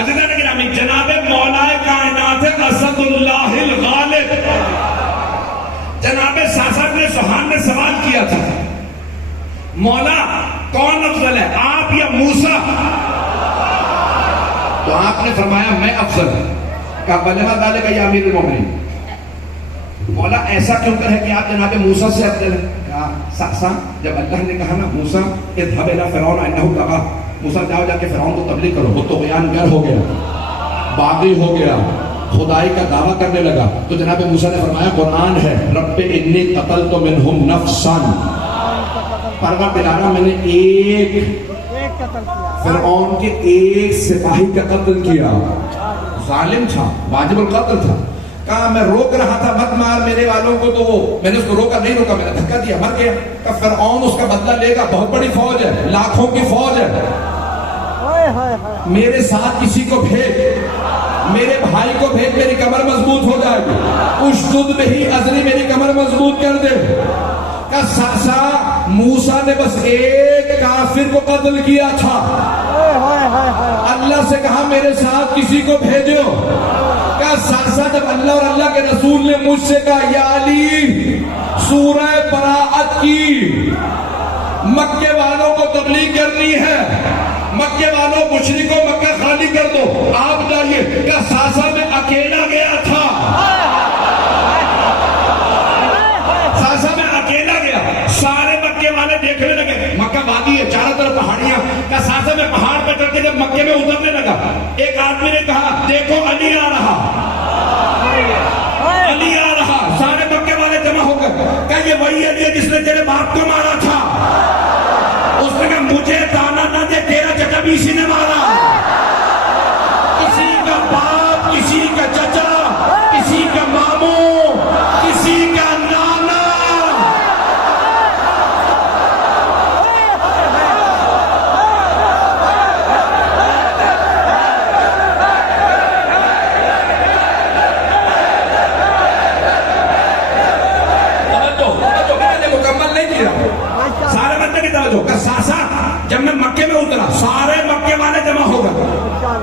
عزیزان گرامی، جناب مولا کائنات اسد اللہ الغالب، جناب ساسا نے سبحان نے سوال کیا تھا مولا کون افضل ہے، آپ یا موسیٰ؟ تو آپ نے فرمایا میں افضل ہوں۔ کہا بلما ذالک یا امیر المومنین، مولا ایسا کیوں کر ہے کہ آپ جناب موسیٰ سے افضل ہیں؟ کہا ساسا جب اللہ نے کہا نا موسیٰ اذهب الى فرعون انه طغى، موسیٰ جاؤ جا کے فرعون کو تبلیغ کرو، وہ طغیان گر ہو گیا، باغی ہو گیا، خدائی کا دعویٰ کرنے لگا، تو جناب موسیٰ نے فرمایا قرآن ہے رب انی قتلت منہم نفسا، پروردگارا میں نے ایک فرعون کے ایک سپاہی کا قتل کیا، ظالم تھا، واجب القتل تھا۔ کہا میں روک رہا تھا مت مار میرے والوں کو، تو وہ میں نے اس کو روکا نہیں، روکا میں نے دھکا دیا، مر گیا۔ کہا فرعون اس کا بدلہ لے گا، بہت بڑی فوج ہے، لاکھوں کی فوج ہے، میرے ساتھ کسی کو بھیج، میرے بھائی کو بھیج، میری کمر مضبوط ہو جائے گی، اشدد بہی ازری، میری کمر مضبوط کر دے۔ کہا ساسا موسیٰ نے بس ایک کافر کو قتل کیا تھا، اللہ سے کہا میرے ساتھ کسی کو بھیجو۔ کہا ساسا جب اللہ اور اللہ کے رسول نے مجھ سے کہا یا علی سورہ براءت کی مکے والوں کو تبلیغ کرنی ہے، مکے والوں مشرکوں مکہ خالی کر دو، آپ جائیے۔ کہا ساسا میں اکیلا گیا تھا، ساسا میں اکیلا گیا، سارے مکے والے دیکھنے لگے، مکہ وادی ہے چاروں طرف پہاڑیاں۔ کہا ساسا میں پہاڑ پہ چڑھ کے جب مکے میں اترنے لگا، ایک آدمی نے کہا دیکھو علی آ رہا، علی آ رہا، سارے مکے والے جمع ہو گئے۔ کہا یہ وہی علی ہے جس نے تیرے باپ کو مارا تھا۔ اس نے کہا مجھے تانا نہ دے، تیرا چچا بھی اسی نے مارا، کسی کا باپ، کسی کا چچا، کسی کا ماموں، کسی کا نانا، دیا. سارے بندے کی توجہ کہ ساسا جب میں مکے میں اترا سارے مکے والے جمع ہو گئے,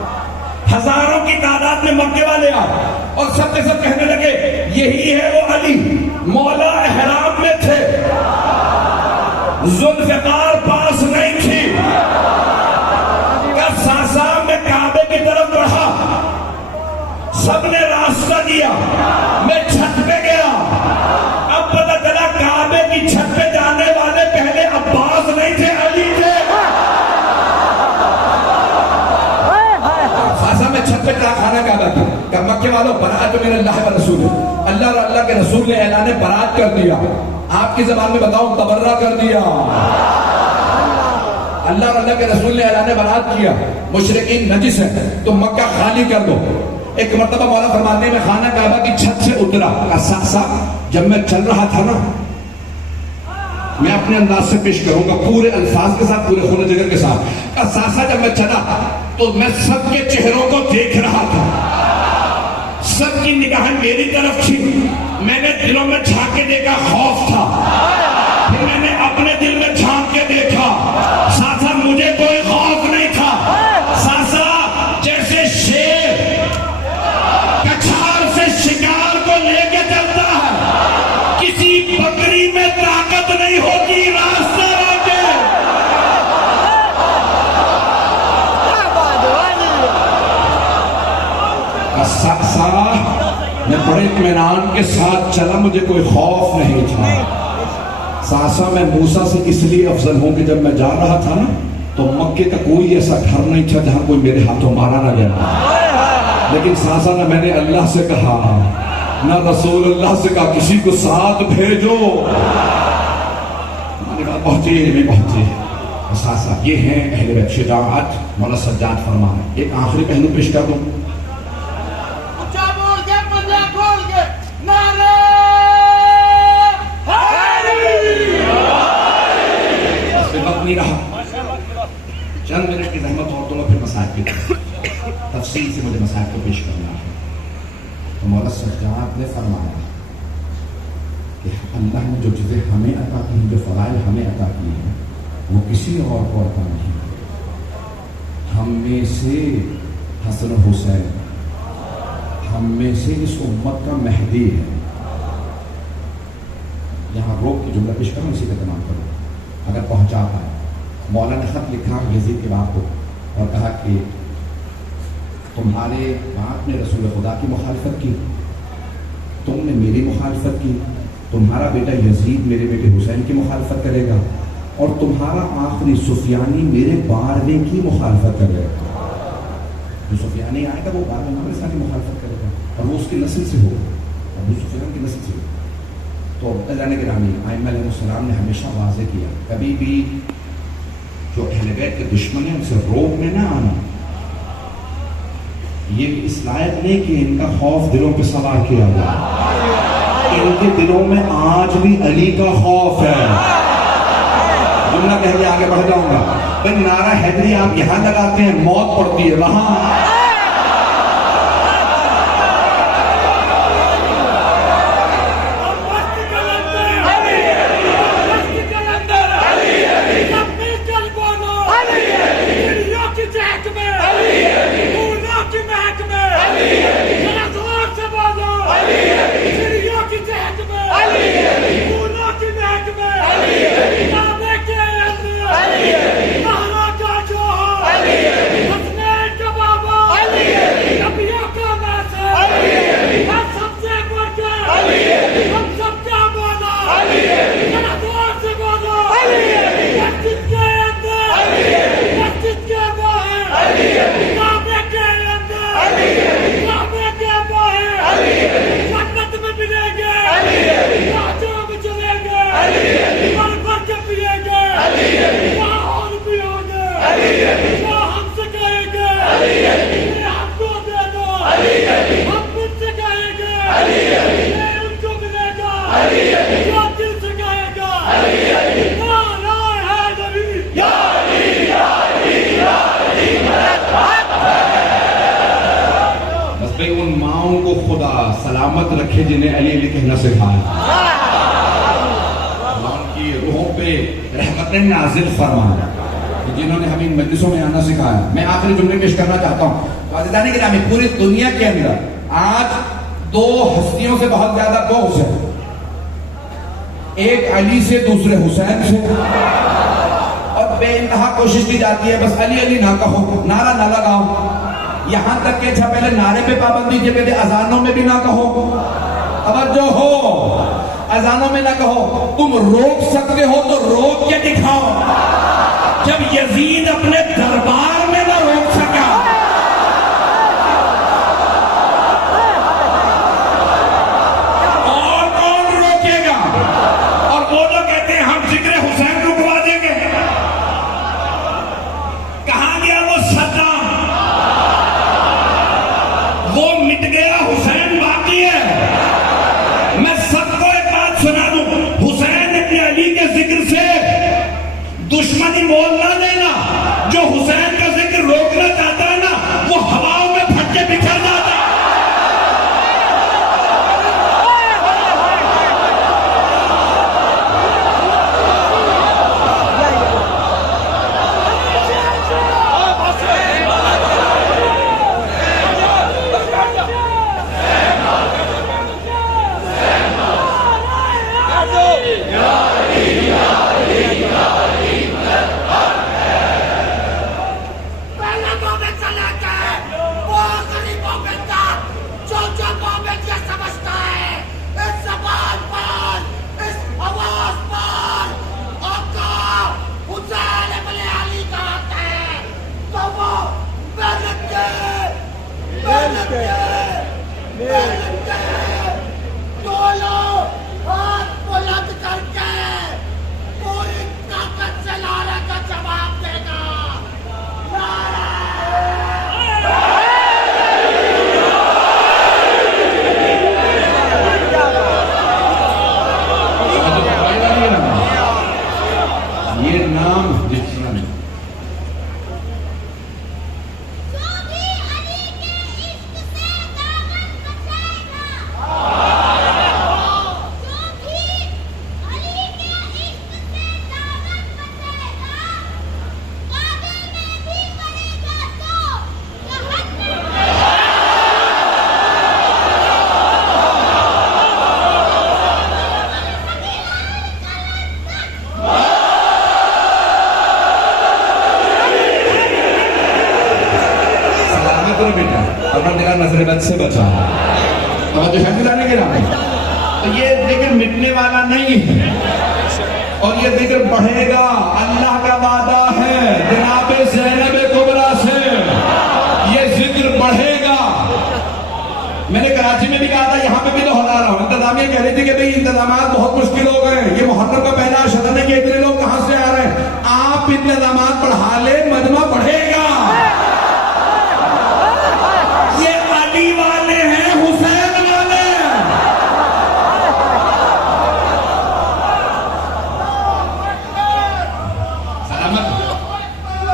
ہزاروں کی تعداد میں مکے والے آئے اور سب کے سب کہنے لگے یہی ہے وہ علی, مولا احرام میں تھے, ذوالفقار پاس نہیں تھی. کہ ساسا میں کعبے کی طرف بڑھا, سب نے راستہ دیا, میں چھت پہ گیا. اب پتہ چلا کعبے کی چھت پہ جانے والے پہلے عباس نہیں تھے, علی تھے. ساسا میں چھت پہ کھانا کعبہ تھا کہ مکے والوں برات من اللہ و رسول, اللہ اور اللہ کے رسول نے اعلان برات کر دیا. آپ کی زبان میں بتاؤں تبرہ کر دیا. اللہ اور اللہ کے رسول نے اعلان برات کیا, مشرکین نجس ہے تو مکہ خالی کر دو. ایک مرتبہ مولا فرماتے ہیں میں خانہ کعبہ کی چھت سے اترا. ساسا جب میں چل رہا تھا نا, میں اپنے انداز سے پیش کروں گا پورے الفاظ کے ساتھ, پورے خون جگر کے ساتھ. ساسا جب میں چلا تو میں سب کے چہروں کو دیکھ رہا تھا, سب کی نگاہیں میری طرف تھی. میں نے دلوں میں جھانک کے دیکھا, خوف تھا. پھر میں نے اپنے دل میں جھانک کے دیکھا, ساسا مجھے کوئی خوف نہیں تھا. ساسا جیسے شیر کچھار سے شکار کو لے کے چلتا ہے, کسی بکری میں طاقت نہیں ہوتی راستہ روکے. ساسا میں بڑے اطمینان کے ساتھ چلا, مجھے کوئی خوف نہیں تھا. ساسا میں موسیٰ سے اس لیے افضل ہوں کہ جب میں جا رہا تھا نا تو مکے کا کوئی ایسا گھر نہیں تھا جہاں کوئی میرے ہاتھوں مارا نہ گیا. لیکن ساسا نہ میں نے اللہ سے کہا نہ رسول اللہ سے کہا کسی کو ساتھ بھیجو. ہماری بات پہنچی ہے نہیں پہنچی. ساسا یہ ہیں اہل بیت شجاعت. مولا سجاد فرمانا ایک آخری پہلو پیش کر دوں. نہیں رہا, چند منٹ کی زحمت اور تو میں پھر مسائل کی تفصیل سے مجھے مسائل کو پیش کرنا ہے. تو مولا سجاد نے فرمایا کہ اللہ نے جو چیزیں ہمیں عطا کی ہیں, جو فضائل ہمیں عطا کی ہیں, وہ کسی اور کو عطا نہیں. ہم میں سے حسن و حسین, ہم میں سے اس امت کا مہدی ہے. یہاں روک کے جملہ پیش کروں, اسی کا تمام کروں اگر پہنچا پائے. مولا نے خط لکھا یزید کے باپ کو اور کہا کہ تمہارے باپ نے رسول خدا کی مخالفت کی, تم نے میری مخالفت کی, تمہارا بیٹا یزید میرے بیٹے حسین کی مخالفت کرے گا, اور تمہارا آخری سفیانی میرے بارہویں کی مخالفت کرے گا. جو سفیانی آئے گا وہ بارہویں ہمارے ساتھ مخالفت کرے گا, اور وہ اس کی نسل سے ہوگا, ابو سفیان کی نسل سے ہوگا. تو اللہ گرامی ائمہ علیہ السلام نے ہمیشہ واضح کیا کبھی بھی جو اہل بیت کے دشمن ہیں ان سے روب میں نہ آنا. یہ اس لائق نہیں کہ ان کا خوف دلوں پہ سوار کیا جائے. ان کے دلوں میں آج بھی علی کا خوف ہے. جملہ کہہ کے آگے بڑھ جاؤں گا. بھائی نعرہ حیدری آپ یہاں لگاتے ہیں, موت پڑتی ہے وہاں. سلامت رکھے جنہیں علی علی کہنا سکھایا. کی روحوں پہ رحمتیں نازل فرمائے جنہوں نے ہمیں مجلسوں میں آنا سکھایا. میں آخری جملے پیش کرنا چاہتا ہوں. عزیزان گرامی، پوری دنیا کے اندر آج دو ہستیوں سے بہت زیادہ بغض ہے. ایک علی سے، دوسرے حسین سے. اور بے انتہا کوشش کی جاتی ہے بس علی علی نہ کہو، نعرہ نہ لگاؤ. یہاں تک کہ اچھا پہلے نعرے پہ پابندی کے پہلے اذانوں میں بھی نہ کہو. توجہ ہو، اذانوں میں نہ کہو. تم روک سکتے ہو تو روک کے دکھاؤ. جب یزید اپنے دربار میں نہ روک سکا، اور کون روکے گا؟ اور وہ لوگ کہتے ہیں ہم ذکر حسین رکوا دیں گے. کہاں گیا وہ صدام؟ وہ مٹ گیا، حسین باقی ہے. میں سب کو ایک بات سنا دوں، حسین ابن علی کے ذکر سے دشمنی مول نہ دینا. جو حسین کا ذکر روکنا چاہتا ہے نا، وہ ہواؤں میں پھٹ کے بکھر جاتا ہے. یہ نام دشمن نظر بد سے بچا. تو شاہدانے کے نام تو یہ ذکر مٹنے والا نہیں ہے، اور یہ ذکر بڑھے گا. اللہ کا وعدہ ہے جناب زینب کبریٰ سے، یہ ذکر بڑھے گا. میں نے کراچی میں بھی کہا تھا، یہاں پہ بھی دوہرا رہا ہوں. انتظامیہ کہہ رہی تھی کہ بھئی انتظامات بہت مشکل ہو گئے، یہ محرم کا پہلا شدن ہے کہ اتنے لوگ کہاں سے آ رہے ہیں. آپ انتظامات بڑھا لے، مجمع بڑھے گا. والے ہیں، حسین والے ہیں.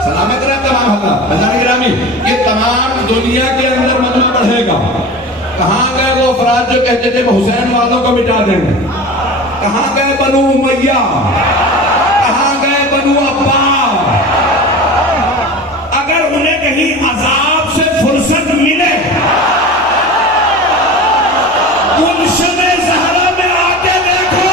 سلامت رہے تمام حضرات. عزیزان گرامی، یہ تمام دنیا کے اندر مجمع بڑھے گا. کہاں گئے وہ افراد جو کہتے تھے حسین والوں کو مٹا دیں گے؟ کہاں گئے بنو امیہ؟ کہاں گئے بنو عباس؟ اگر انہیں کہیں عذاب سے فرصت ملے، گلشن زہرا میں آ کے دیکھو.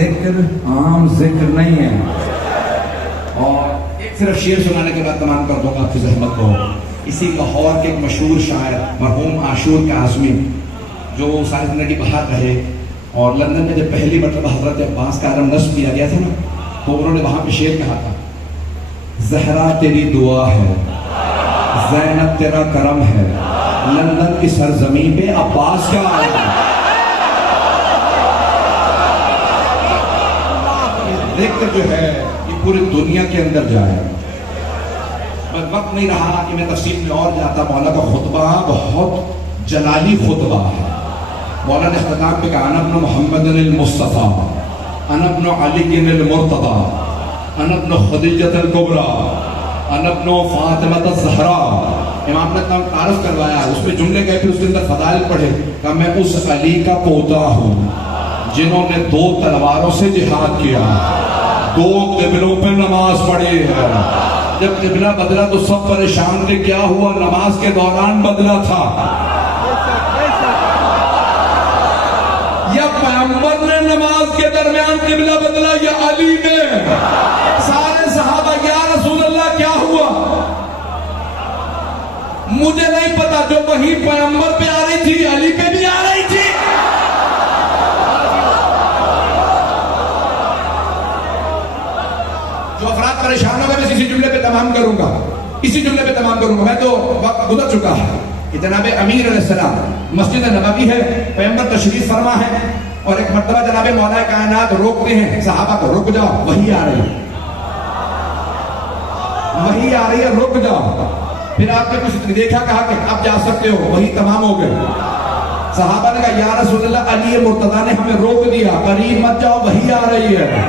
ذکر عام ذکر نہیں ہے. اور ایک صرف شعر سنانے کے بعد تمام کر دوں گا آپ کی زحمت کو. اسی لاہور کے ایک مشہور شاعر مرحوم عاشور کاظمی جو ساری زندگی باہر رہے اور لندن میں جب پہلی مرتبہ حضرت عباس کا عالم نصب کیا گیا تھا نا تو انہوں نے وہاں پہ شعر کہا تھا زہرا تیری دعا ہے زینب تیرا کرم ہے لندن کی سرزمین پہ عباس کا عالم ہے. ذکر جو ہے یہ پوری دنیا کے اندر جائے. بس وقت نہیں رہا کہ میں تفصیل میں اور جاتا. مولا کا خطبہ بہت جلالی خطبہ ہے. مولا نے اختتام پہ کہا انا ابن محمد المصطفیٰ انا ابن علی المرتضیٰ انا ابن خدیجہ الکبریٰ انا ابن فاطمہ الزہراء. امام نے تعارف کروایا, اس میں جملے گئے, پھر اس کے اندر فضائل پڑھے کہ میں اس علی کا پوتا ہوں جنہوں نے 2 تلواروں سے جہاد کیا, 2 قبلوں پہ نماز پڑھی ہے. جب قبلہ بدلا تو سب پریشان تھے, کیا ہوا؟ نماز کے دوران بدلا تھا. یا پیغمبر نے نماز کے درمیان قبلہ بدلا یا علی نے؟ سارے صحابہ یا رسول اللہ کیا ہوا؟ مجھے نہیں پتا. جو وہی پیغمبر پہ آ رہی تھی علی پہ بھی آ رہی تھی. جو افراد پریشان ہو گئے میں اسی جملے پہ تمام کروں گا, اسی جملے پہ تمام کروں گا. میں تو وقت گزر چکا ہے. جناب امیر علیہ السلام مسجد نبوی ہے, پیغمبر تشریف فرما ہے, اور ایک مرتبہ جناب مولا کائنات روکتے ہیں صحابہ کو, رک جاؤ وہی آ رہی ہے, وہی آ رہی ہے, رک جاؤ. پھر آپ نے کچھ دیکھا, کہا کہ اب جا سکتے ہو, وہی تمام ہو گئے. صحابہ نے کہا یا رسول اللہ علی مرتضیٰ نے ہمیں روک دیا, قریب مت جاؤ وہی آ رہی ہے,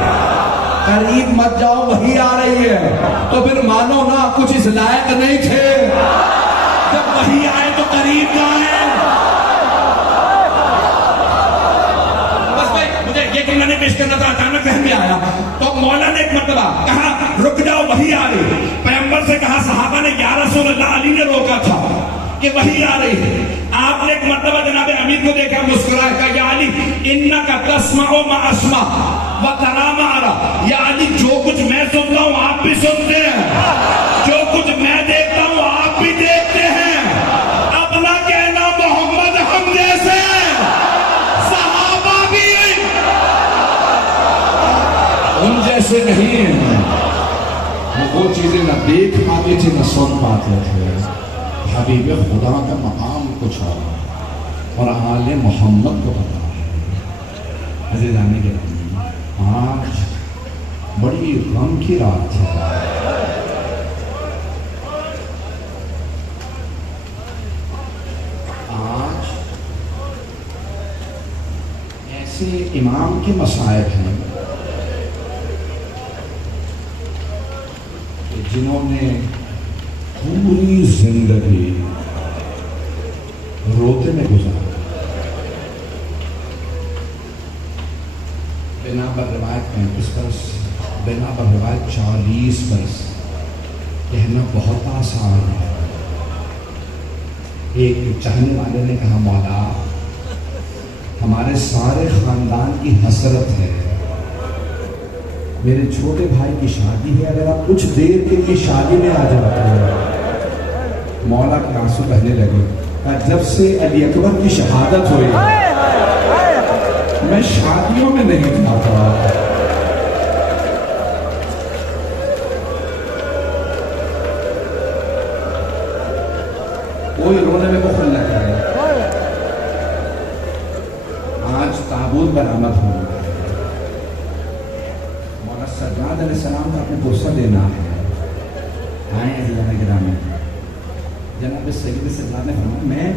قریب مت جاؤ وہی آ رہی ہے. تو پھر مانو نا کچھ اس لائق نہیں تھے, جب وہی آئے تو قریب نہ آئے. بس بھائی مجھے یہ کہ میں نے پیش کرنا تھا, اچانک ذہن میں آیا. تو مولا نے ایک مرتبہ کہا رک جاؤ وہی آ رہی. پیغمبر سے کہا, صحابہ نے یا رسول اللہ علی نے روکا تھا کہ وہی آ رہی ہے. آپ نے ایک مرتبہ جناب امیر کو دیکھا, مسکرایا, کہا یا علی انک تسمع ما اسمع وترى ما ارى. یا علی جو کچھ میں سنتا ہوں آپ بھی سنتے ہیں, جو کچھ میں دیکھتا ہوں آپ بھی دیکھتے ہیں. اپنا کہنا محمد ہم جیسے, صحابہ بھی ان جیسے نہیں ہیں. وہ چیزیں نہ دیکھ پاتے تھے نہ سن پاتے تھے. حبیب خدا کا مقام کچھ اور آل محمد کو پتا ہے. عزیزانے کے آج بڑی غم کی رات ہے. آج ایسے امام کے مصائب ہیں جنہوں نے پوری زندگی روتے میں گزارا. بنا پر روایت 35 برس, بنا پر روایت 40 برس. کہنا بہت آسان ہے. ایک چاہنے والے نے کہا مولا ہمارے سارے خاندان کی حسرت ہے, میرے چھوٹے بھائی کی شادی ہے, اگر آپ کچھ دیر کے لیے شادی میں آ جاتے ہیں. مولا کے آنسو بہنے لگے. جب سے علی اکبر کی شہادت ہوئی میں شادیوں میں نہیں جاتا. کوئی رونے میں بخل نہ کرے. آج تابوت برآمد ہو گیا. مولا سجاد علیہ السلام کا اپنے غصہ دینا ہے. آئے عزیزان گرامی, جناب سید سجاد نے فرمایا میں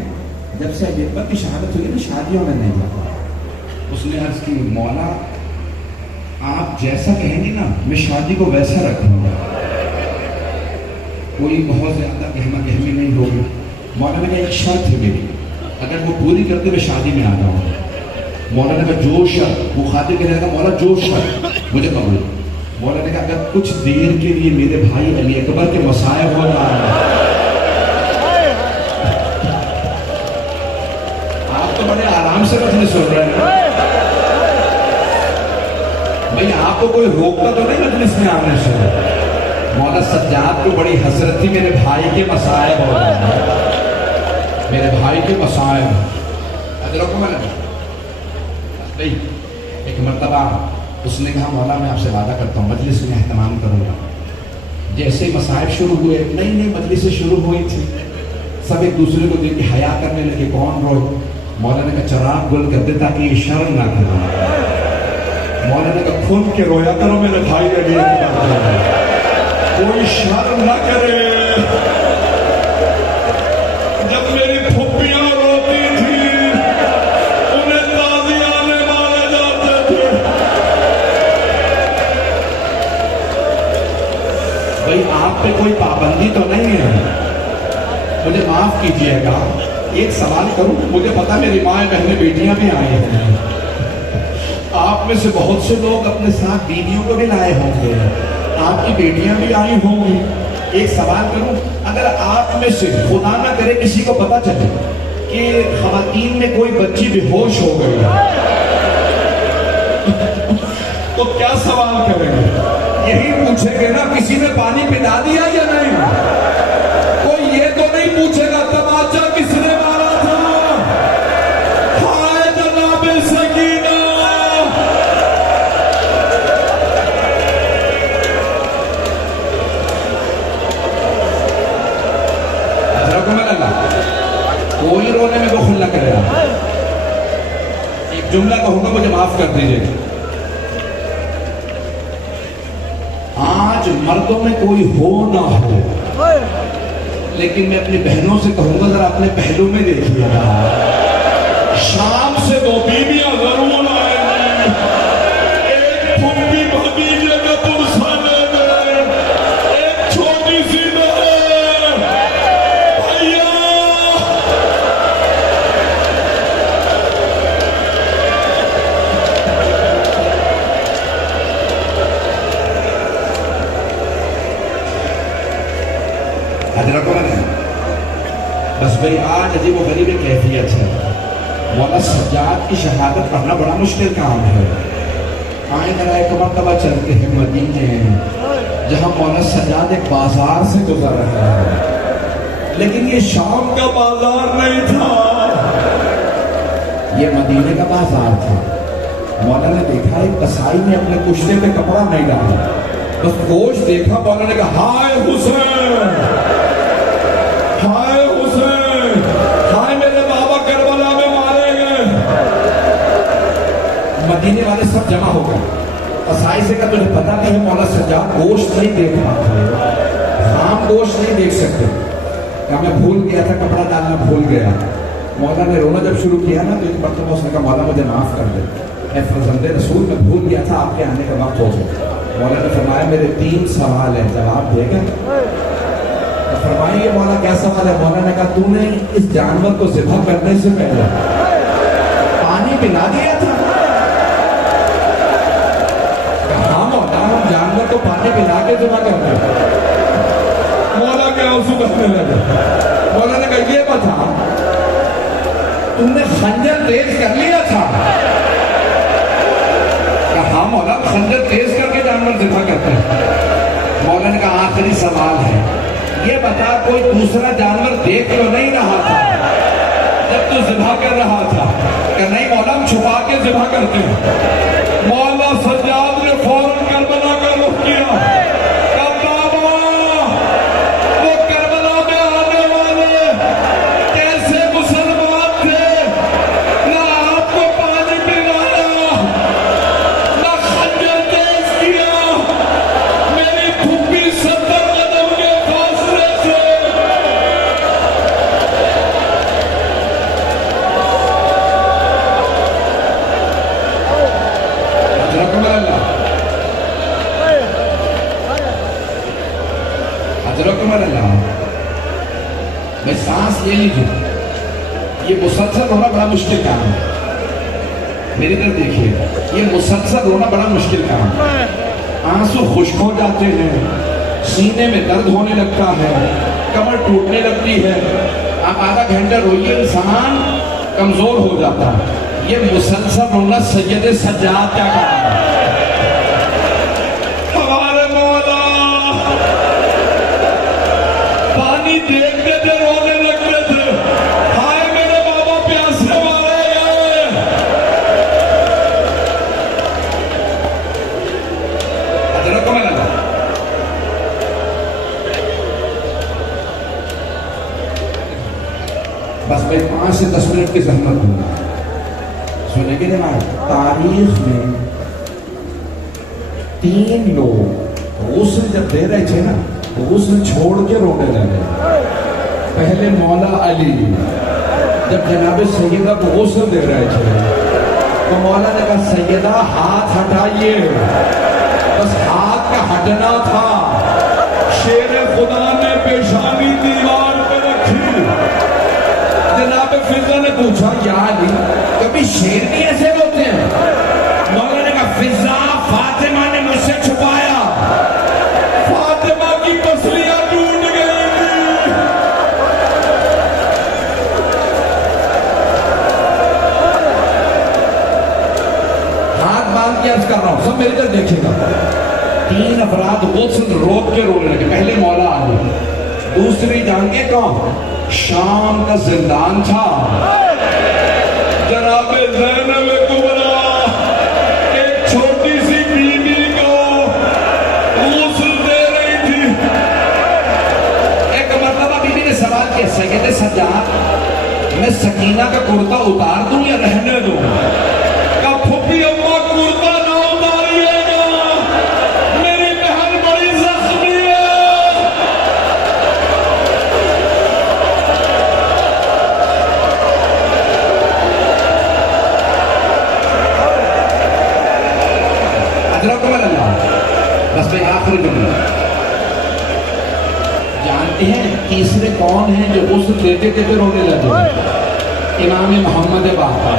جب سے علی اکبر کی شہادت ہوئی نا شادیوں میں نہیں جاتا. اس نے عرض کی مولا آپ جیسا کہیں گے نا میں شادی کو ویسا رکھوں گا, کوئی بہت زیادہ گہما گہمی نہیں ہوگی. مولا نے کہا ایک شرط ہے میری, اگر وہ پوری کرتے ہوئے شادی میں آ جاؤں. مولا نے کہا جو شرط, وہ خاطر کہنے لگا مولا جو شرط مجھے قبول. مولا نے کہا اگر کچھ دیر کے لیے میرے بھائی علی اکبر کے مصائب ہو جائے. آپ تو بڑے آرام سے کچھ نہیں سن رہے ہیں. آپ کو کوئی روکتا تو نہیں مجلس میں آنے سے؟ مولانا سجاد کو بڑی حسرت تھی میرے بھائی کے مسائب ہو رہے ہیں، میرے بھائی کے مسائب ادرکو میں نے ایک مرتبہ اس نے کہا مولا میں آپ سے وعدہ کرتا ہوں مجلس میں اہتمام کروں گا. جیسے مسائب شروع ہوئے، نئی نئی مجلسیں شروع ہوئی تھی، سب ایک دوسرے کو دیکھ کے حیا کرنے لگے کون روئے. مولانا کا چراغ بلند کر دے تاکہ یہ شرم نہ کرے. مولانا کا کھل کے رویا کرو میرے بھائی علی کوئی شرم نہ کرے. جب میری پھپھیاں روتی تھی انہیں تازیانے مارے جاتے تھے. بھائی آپ پہ کوئی پابندی تو نہیں ہے، مجھے معاف کیجئے گا. ایک سوال کروں، مجھے پتا میری ماں بہنیں بیٹیاں بھی آئی ہیں، آپ میں سے بہت سے لوگ اپنے ساتھ بیویوں کو بھی لائے ہوں گے، آپ کی بیٹیاں بھی آئی ہوں گی. ایک سوال کروں، اگر آپ میں سے خدا نہ کرے کسی کو پتا چلے کہ خواتین میں کوئی بچی بے ہوش ہو گئی تو کیا سوال کریں گے؟ یہی پوچھیں گے نا کسی نے پانی پلا دیا یا نہیں؟ کوئی یہ تو نہیں پوچھے گا تماچا کس نے مارا تھا. ہائے جناب سکینہ. کوئی رونے میں بخل نہ کرے گا. ایک جملہ کہوں گا مجھے معاف کر دیجئے. آج مردوں میں کوئی ہو نہ ہو، لیکن میں اپنی بہنوں سے کہوں گا ذرا اپنے پہلو میں دیکھیے گا. شام سے دو بیویاں ضرور آئے گی، ایک پھپھی بھتیجے کا پرسہ لے گئے، ایک چھوٹی سی بہن. بھیا بس بھئی آج عجیب و غریب کیفیت ہے. مولانا سجاد کی شہادت پڑھنا بڑا مشکل کام ہے. آئیں ذرا ایک مرتبہ چلتے ہیں مدینے جہاں مولانا سجاد ایک بازار سے گزر رہا ہے، لیکن یہ شام کا بازار نہیں تھا، یہ مدینے کا بازار تھا. مولانا نے دیکھا ایک قصائی نے اپنے کشتے پہ کپڑا نہیں ڈالا، بس گوشت دیکھا. مولانا نے کہا ہائے حسین، ہائے حسین، ہائے میرے بابا کربلا میں مارے گئے. مدینے والے سب جمع ہو گئے. قصائی سے کہا تجھے پتا نہیں مولانا سجاد گوشت نہیں دیکھ پاتے، ہم گوشت نہیں دیکھ سکتے. کہا میں بھول گیا تھا، کپڑا ڈالنا بھول گیا. مولانا نے رونا جب شروع کیا نا تو ایک مرتبہ اس نے کہا مولانا مجھے معاف کر دے، اے فرزند رسول میں بھول گیا تھا، آپ کے آنے کا وقت ہو گیا. مولانا نے فرمایا میرے 3 سوال ہیں، جواب دے گا؟ فرمائیے مولانا کیا سوال ہے؟ مولانا نے کہا تو نے اس جانور کو ذبح کرنے سے پہلے پانی پلا دیا تھا؟ کہا ہاں مولانا ہم جانور کو پانی پلا کے ذبح کرتے ہیں. مولانا کیا آنسو بہنے لگے. مولانا نے کہا یہ بتا تم نے خنجر تیز کر لیا تھا؟ کہا ہاں مولانا خنجر تیز کر کے جانور ذبح کرتے ہیں. مولانا نے کہا آخری سوال ہے، یہ بتا کوئی دوسرا جانور دیکھ تو نہیں رہا تھا جب تو ذبح کر رہا تھا؟ کہ نہیں مولا ہم چھپا کے ذبح کرتے ہیں. مولا سجاد نے فوراً کربلا کا رخ کیا. کہا بابا وہ کربلا میں آنے والے کیسے مسلمان تھے، نہ آپ کو پانی پلایا نہ خنجر تیز کیا. میری پھپھی 70 قدم کے فاصلے سے میں سانس لے لیجیے. یہ مسلسل رونا بڑا مشکل کام ہے. میری طرف دیکھیے، یہ مسلسل رونا بڑا مشکل کام ہے. آنسو خشک ہو جاتے ہیں، سینے میں درد ہونے لگتا ہے، کمر ٹوٹنے لگتی ہے. آپ آدھا گھنٹہ روئیے انسان کمزور ہو جاتا ہے. یہ مسلسل رونا سید سجاد کا کام ہے. دیکھتے تھے رونے لگتے تھے، ہائے میرے بابا پیاسے مارے گئے۔ حضرت کو میں لگا بس میں 5 سے 10 منٹ کی زحمت دوں گا سنیں گے نا۔ تاریخ میں 3 لوگ غسل جب دے رہے تھے نا، غسل چھوڑ کے رونے لگے۔ پہلے مولا علی جب جناب سیدہ کو غسل دے رہے تھے تو مولا نے کہا سیدہ ہاتھ ہٹائیے، بس ہاتھ کا ہٹنا تھا۔ شیر خدا نے پیشانی دیوار پہ رکھی، جناب فضا نے پوچھا یا علی کبھی شیر بھی ایسے ہوتے ہیں؟ مولا نے کہا فضا فاطمہ نے مجھ سے چھپایا، فاطمہ کی پسلیاں ٹوٹ گئی تھی۔ ہاتھ باندھ کے عرض کر رہا ہوں، سب میری طرف دیکھے گا۔ 3 افراد غسل روک کے رونے لگے۔ پہلے مولا علی، دوسری جانگے کون؟ شام کا زندان تھا جناب زینب کبریٰ ایک چھوٹی سی بیوی کو غسل دے رہی تھی۔ ایک مرتبہ بیوی نے سوال کیا سید سجاد میں سکینہ کا کرتا اتار دوں یا رہنے دوں؟ کہا پھوپھی اماں کرتا نہ اتاریے گا، میری بہن بڑی زخمی ہے۔ بس میں آخری جملہ جانتے ہیں تیسرے کون ہیں جو غسل دیتے دیتے رونے لگے؟ امام محمد باقر۔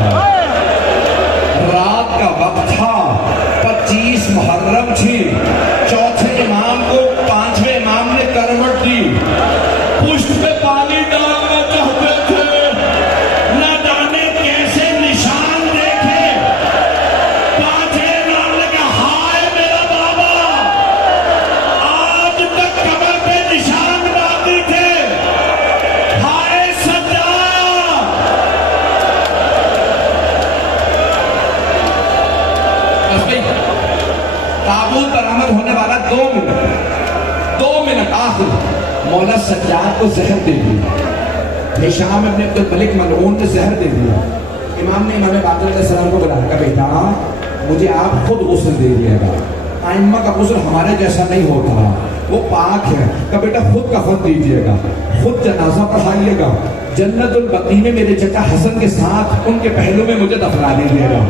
رات کا وقت تھا، 25 محرم تھی، چوتھے امام کو 5ویں امام نے کروٹ دی، پشت پہ پانی ڈالنا چاہتے تھے، نہ جانے کیسے نشان دیکھے۔ 5ویں امام نے کہا ہائے میرا بابا، آج تک کمر پہ نشان باقی تھے، ہائے سجاد۔ بس بھائی تابوت برآمد ہونے والا 2 منٹ آخر مولا سجاد کو زہر دے دیا۔ ہشام ابن عبد الملک ملعون نے زہر دے دیا۔ امام نے امام باقر علیہ السلام کو بلایا کہ بیٹا مجھے آپ خود غسل دے دیے گا، ائمہ کا غسل ہمارے جیسا نہیں ہوتا، وہ پاک ہے، کہ بیٹا خود کفن دیجیے گا، خود جنازہ پڑھائیے گا، جنت البقیع میں میرے چچا حسن کے ساتھ ان کے پہلو میں مجھے دفنا دیجیے گا۔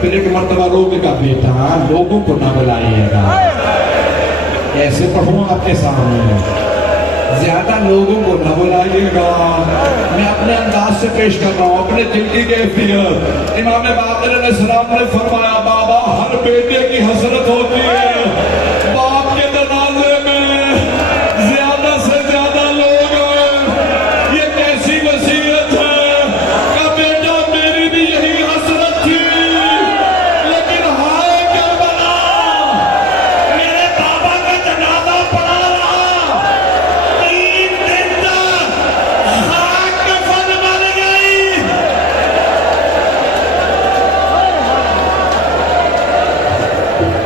پھر ایک مرتبہ رونے کا بیٹا لوگوں کو نہ بلائیے گا، ایسے پڑھوں آپ کے سامنے، زیادہ لوگوں کو نہ بلائیے گا، میں اپنے انداز سے پیش کر رہا ہوں اپنے دل کی کیفیت۔ امام باقر علیہ السلام نے فرمایا بابا ہر بیٹے کی حسرت ہو